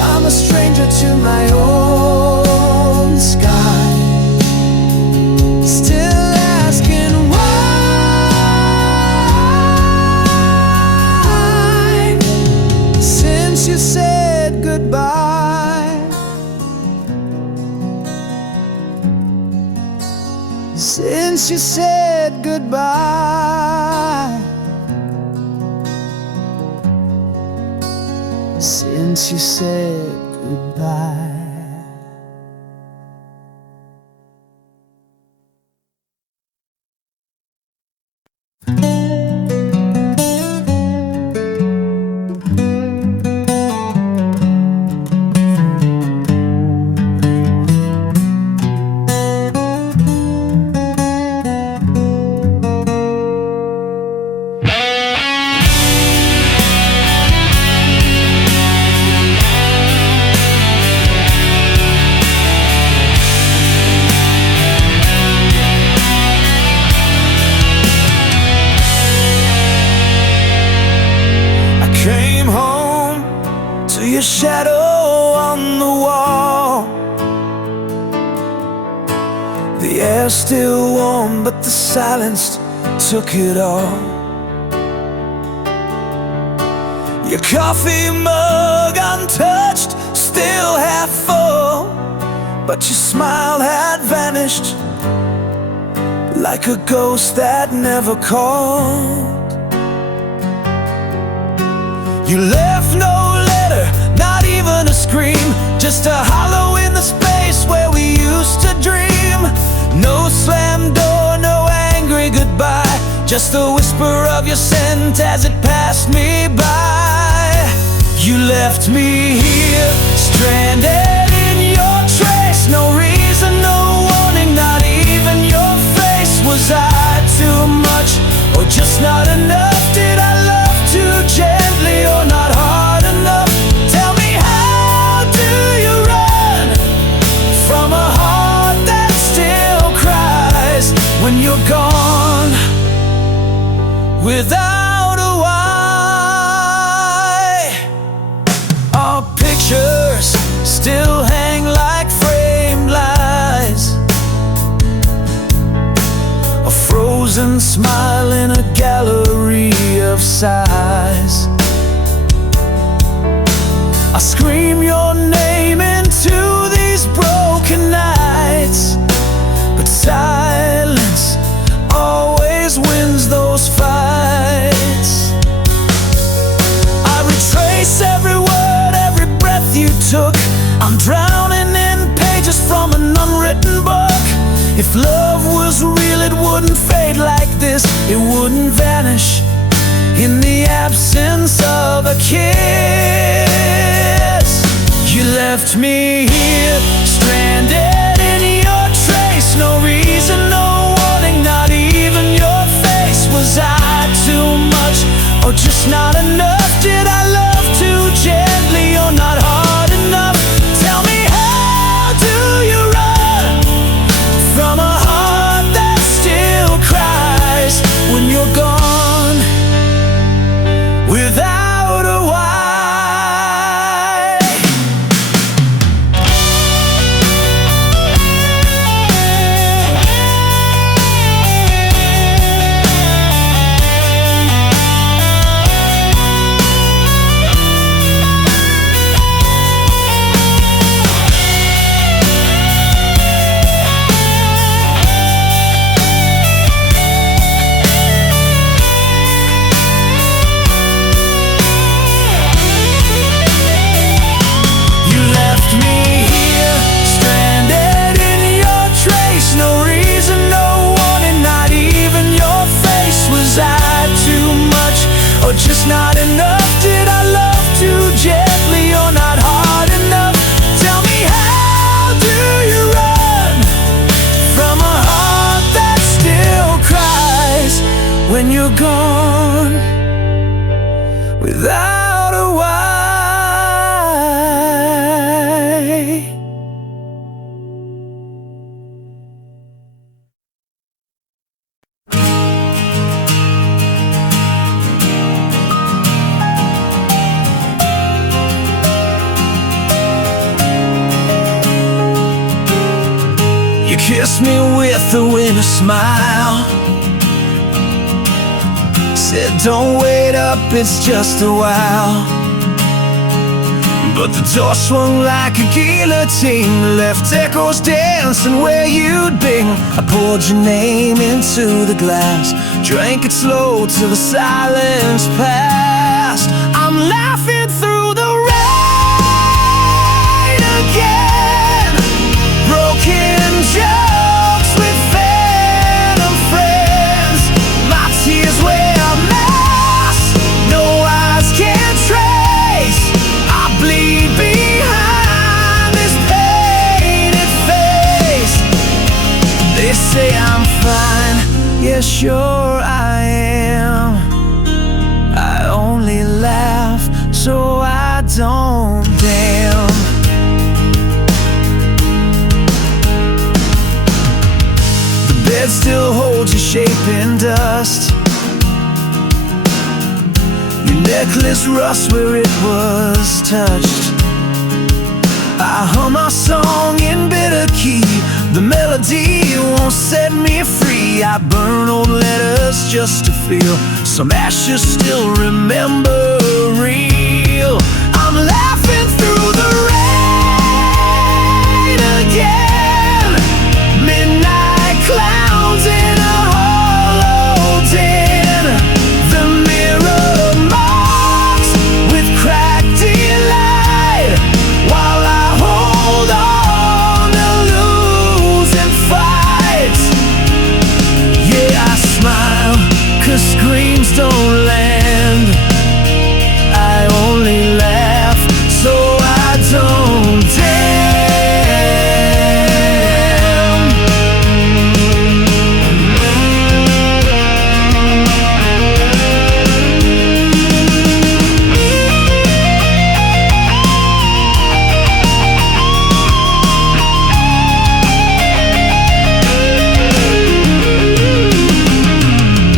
I'm a stranger to my own sky, still asking why. Since you said goodbye, since you said goodbye, since you said goodbye. Came home to your shadow on the wall. The air's still warm, but the silence took it all. Your coffee mug untouched, still half full, but your smile had vanished like a ghost that never called. You left no letter, not even a scream, just a hollow in the space where we used to dream. No slam door, no angry goodbye, just the whisper of your scent as it passed me by. You left me here, stranded in your trace. No reason, no warning, not even your face. Was I too much, or just not enough? Did I love too gently, or not hard enough? Tell me, how do you run from a heart that still cries when you're gone without a why? Our pictures still hang like framed lies, a frozen smile in a gallery of sighs. I scream your name into these broken nights, but silence always wins those fights. I retrace every word, every breath you took. I'm drowning in pages from an unwritten book. If love was real, it wouldn't fade like this. It wouldn't vanish in the absence of a kiss. You left me here, stranded in your trace. No reason, no warning, not even your face. Was I too much, or just not enough? Did I love too gently, or not hard enough? Tell me, how do you run from a heart that still cries when you're gone without a why? kissed me with a winter smile, said don't wait up, it's just a while. But the door swung like a guillotine, left echoes dancing where you'd been. I poured your name into the glass, drank it slow till the silence passed. I'm laughing through the rain again, broken jokes with phantom friends. My tears wear masks no eyes can trace. I bleed behind this painted face. They say I'm fine, yeah sure I am. I only laugh so I don't damn. The bed still holds your shape in dust, your necklace rust where it was touched. I hum our song in bitter key, the melody won't set me free. I burn old letters just to feel some ashes still remember real. I'm laughing through the rain again, midnight clowns in a hollow den. The mirror marks with cracked delight, while I hold on to losing fights. Yeah, I smile, 'cause screams don't land. I only laugh so I don't damn.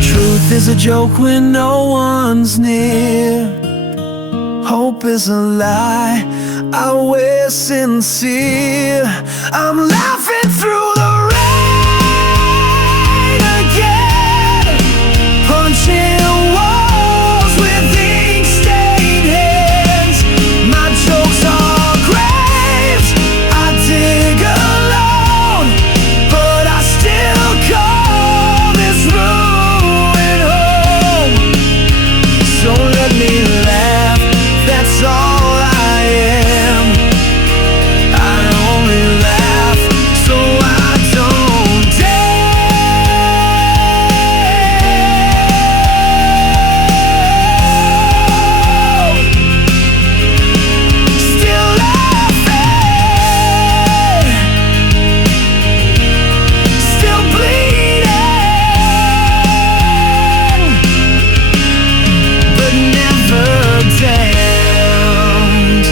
Truth is a joke when no one's near. Hope is a lie, I wear sincere. I'm laughing through the rain again, punching walls with ink-stained hands. My jokes are graves I dig alone, but I still call this ruin home. So let me laugh, that's all I am. I only laugh so I don't damn. Still laughing, still bleeding, but never damned.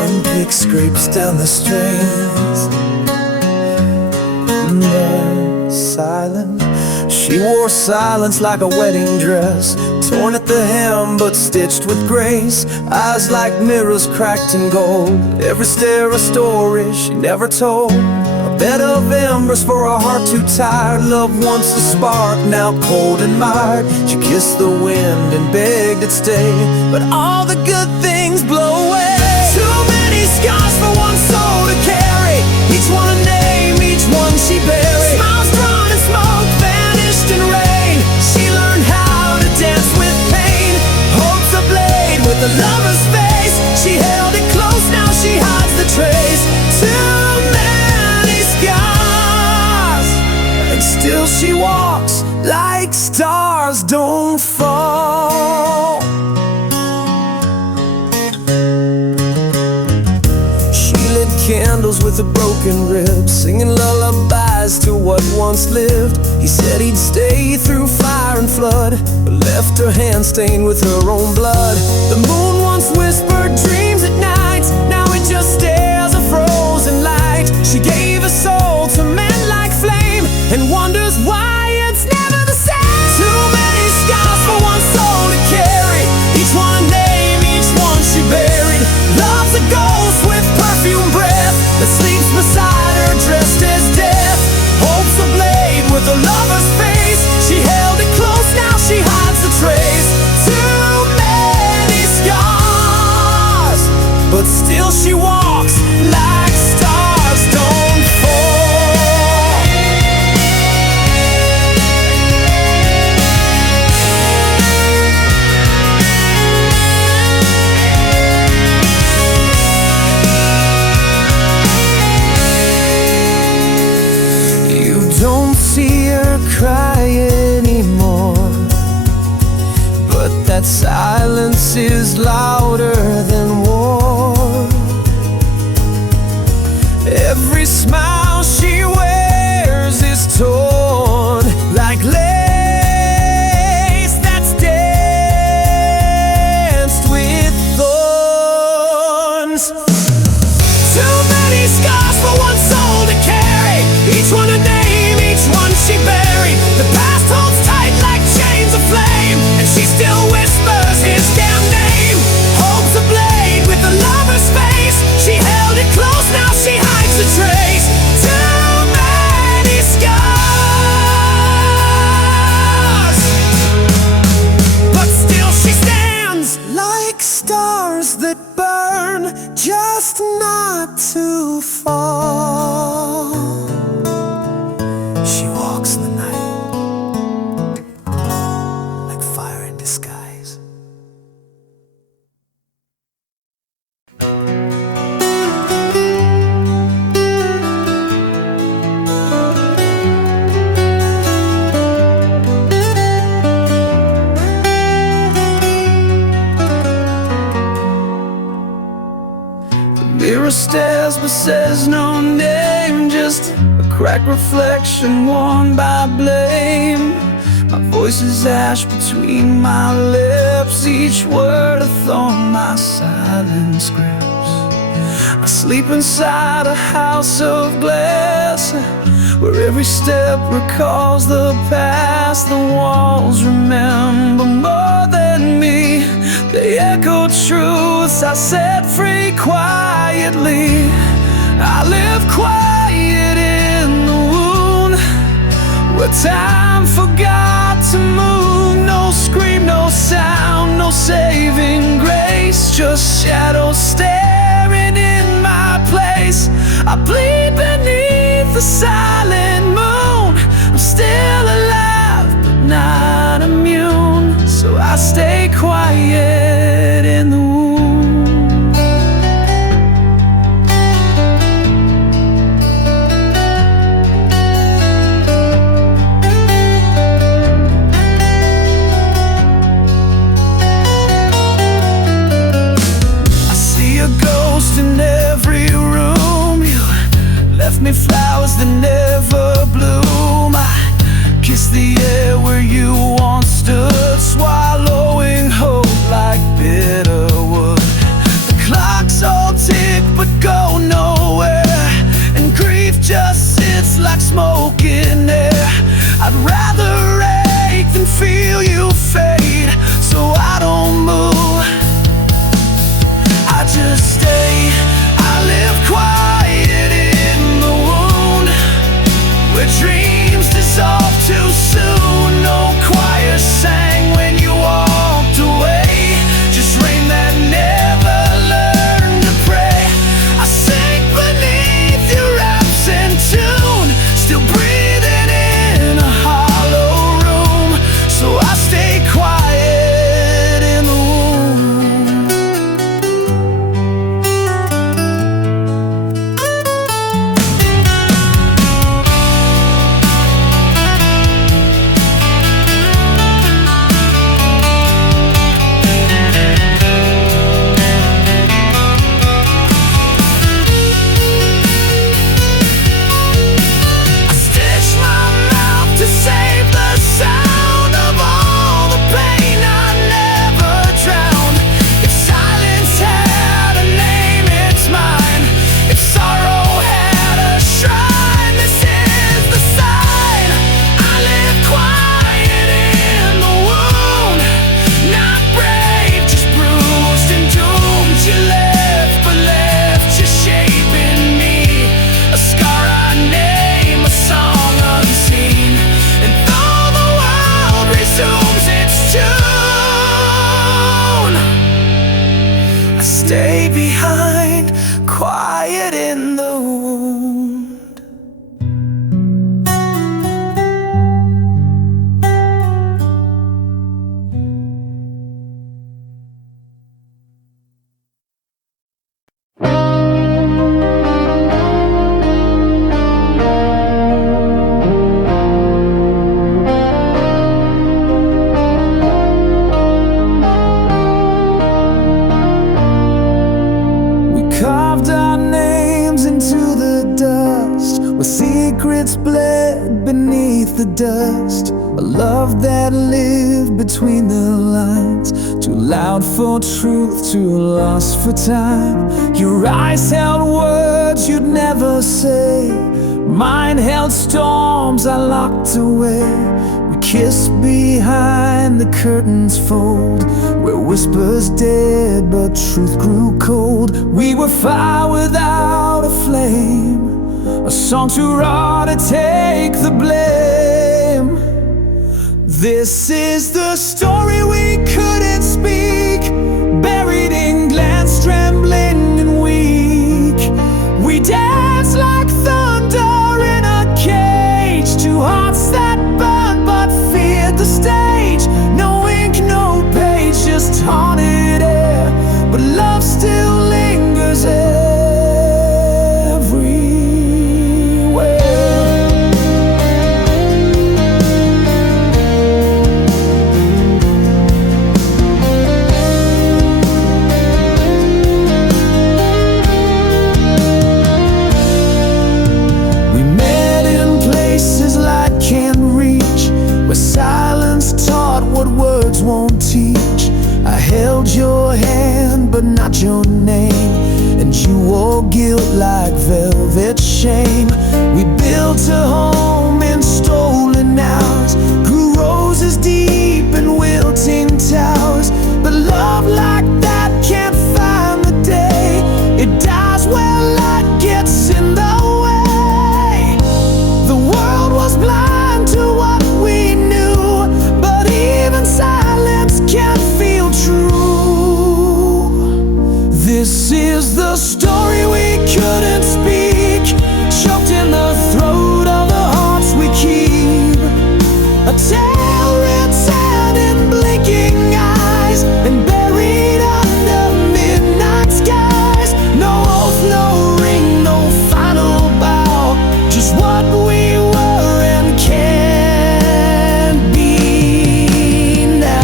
One pick scrapes down the strings, they're silent. She wore silence like a wedding dress, torn at the hem but stitched with grace. Eyes like mirrors cracked in gold, every stare a story she never told. A bed of embers for a heart too tired. Love once a spark, now cold and mired. She kissed the wind and begged it stay, but all the good things blow away. Too many scars for one soul to carry, each one a name, each one she buried. Smiles drawn in smoke, vanished in rain. She learned how to dance with pain. Hope's a blade with a lover's face. She held it close, now she hides the trace. Too many scars, and still she walks like stars don't fall. She lit candles with a broken rib, singing lullabies to what once lived. He said he'd stay through fire and flood, but left her hand stained with her own blood. The moon once whispered dreams at night, now it just stares a frozen light. She gave her soul to men like flame, and wonders why cry anymore, but that silence is louder than war. Every smile she wears is torn like lace that's danced with thorns. Too many scars for one soul to carry, each one a name, each one she buried. The past holds tight like chains of flame, and she still whispers his damn name. Hope's a blade with a lover's face, she held it close, now she hides a trace. Too many scars, but still she stands like stars that burn, just not too far. She walks the night like fire in disguise. The mirror stares but says no name, just a cracked reflection worn by blame. My voice is ash between my lips, each word a thorn my silence grips. I sleep inside a house of glass, where every step recalls the past. The walls remember more than me, they echo truths I set free quietly. I live quiet in the wound, where time forgot to move. No scream, no sound, no saving grace, just shadows staring in my place. I bleed beneath the silent moon, I'm still alive but not immune, so I stay quiet in the womb. secrets bled beneath the dust, a love that lived between the lines, too loud for truth, too lost for time. Your eyes held words you'd never say, mine held storms I locked away. We kissed behind the curtain's fold, where whispers dead but truth grew cold. We were fire without a flame, a song too raw to take the blame. This is the story we couldn't speak, buried in glance, trembling and weak. We danced like thunder in a cage, two hearts that burned but feared the stage. No ink, no page, just haunted air, but love still lingers won't teach. I held your hand but not your name, and you wore guilt like velvet shame. We built a home in stolen hours, grew roses deep in wilting towers. But love like that can't find the day, it dies where light gets in the way. The world was blind to what we knew, but even silence can't feel true. This is the story we couldn't speak, choked in the throat of the hearts we keep. A tale written in blinking eyes and buried under midnight skies. No oath, no ring, no final bow, just what we were and can be now.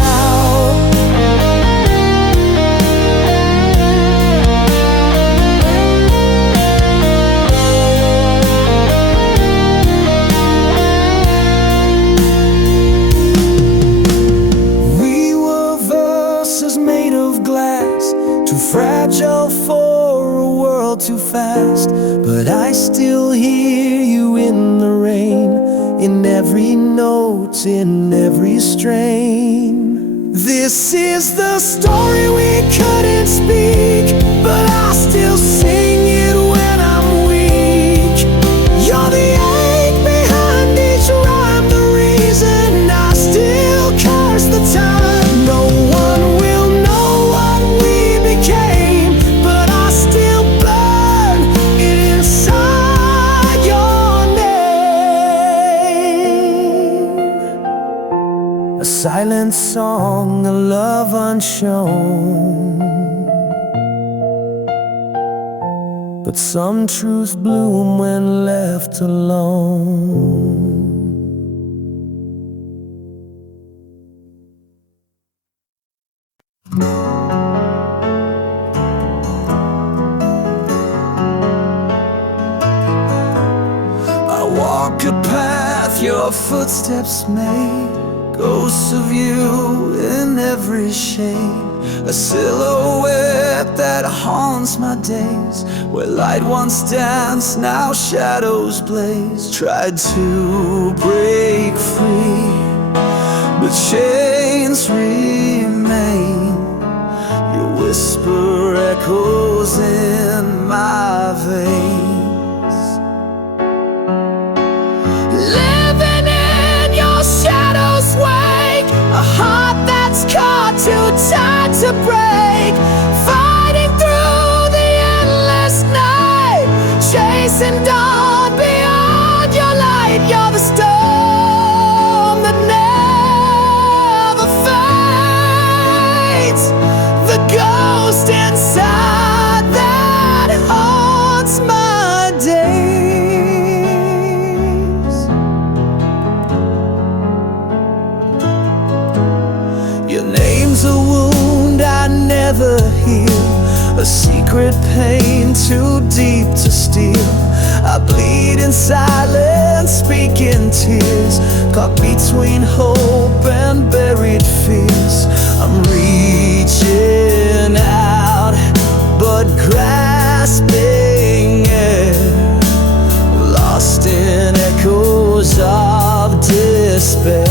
We were verses made of glass, too fragile for a world too fast. But I still hear you in the rain, in every note, in every strain. This is the story we couldn't speak, but I still sing it when I'm weak. You're the ache behind each rhyme, the reason I still curse the time. No one will know what we became, but I still burn inside your name. A silent song, a love unshown, but some truths bloom when left alone. I walk a path your footsteps made, ghosts of you in every shade. A silhouette that haunts my days, where light once danced, now shadows blaze. Tried to break free, but chains remain. Your whisper echoes in my veins. Living in your shadow's wake, a heart that's caught, too tired to break. Fighting through the endless night, chasing dawn beyond your light. You're the storm that never fades, the ghost inside that haunts my days. Your name's a wound I never heal, a secret pain too deep to steal. I bleed in silence unspeaking tears, caught between hope and buried fears. I'm reaching out, but grasping air, lost in echoes of despair.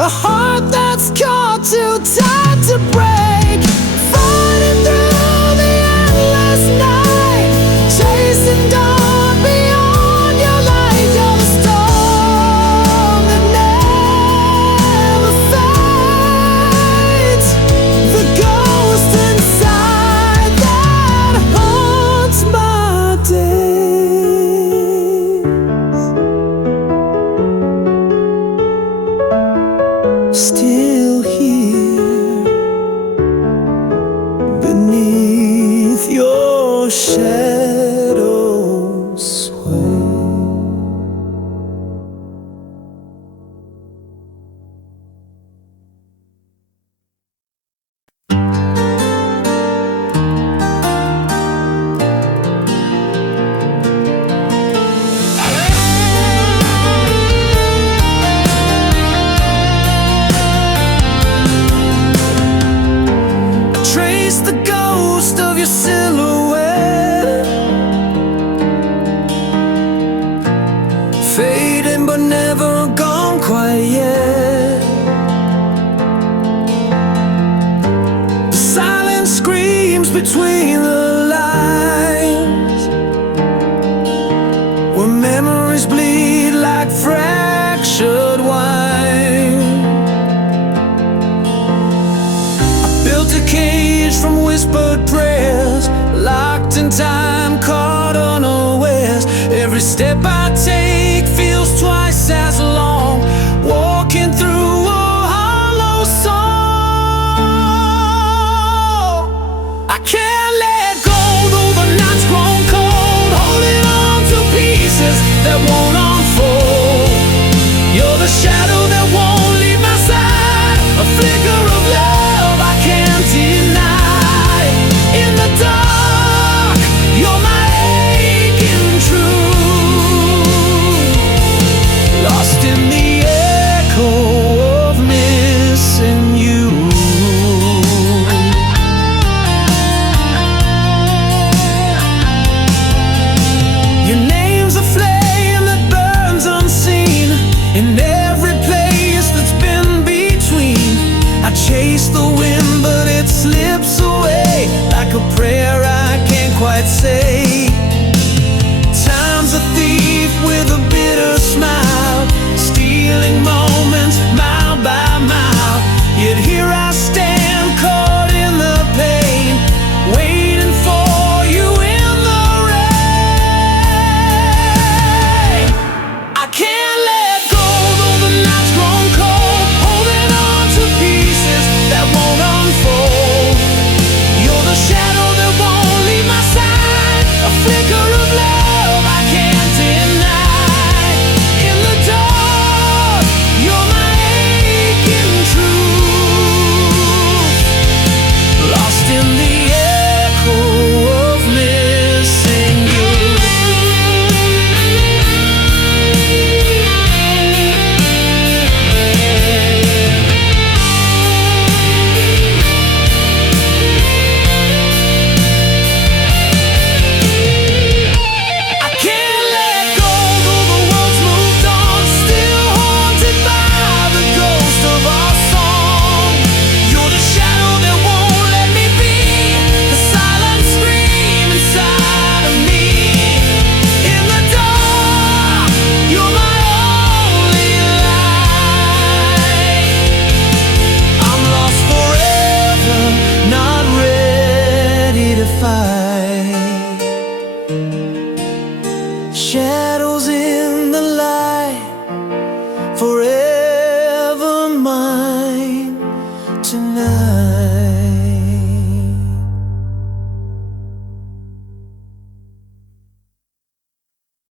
A heart that's caught too tight to break, fighting through the endless night, chasing dawn beyond your light. You're the storm that never fades, the ghost inside that haunts my days. Still here beneath your shadow sway. The ghost of your silhouette, fading but never gone quite yet. The silence screams between the lines, where memories bleed like fractured wine. I built a cage from whispered prayers, locked in time, caught unawares. Every step I take feels twice as long, walking through a hollow soul. I can't let go, though the night's grown cold, holding on to pieces that won't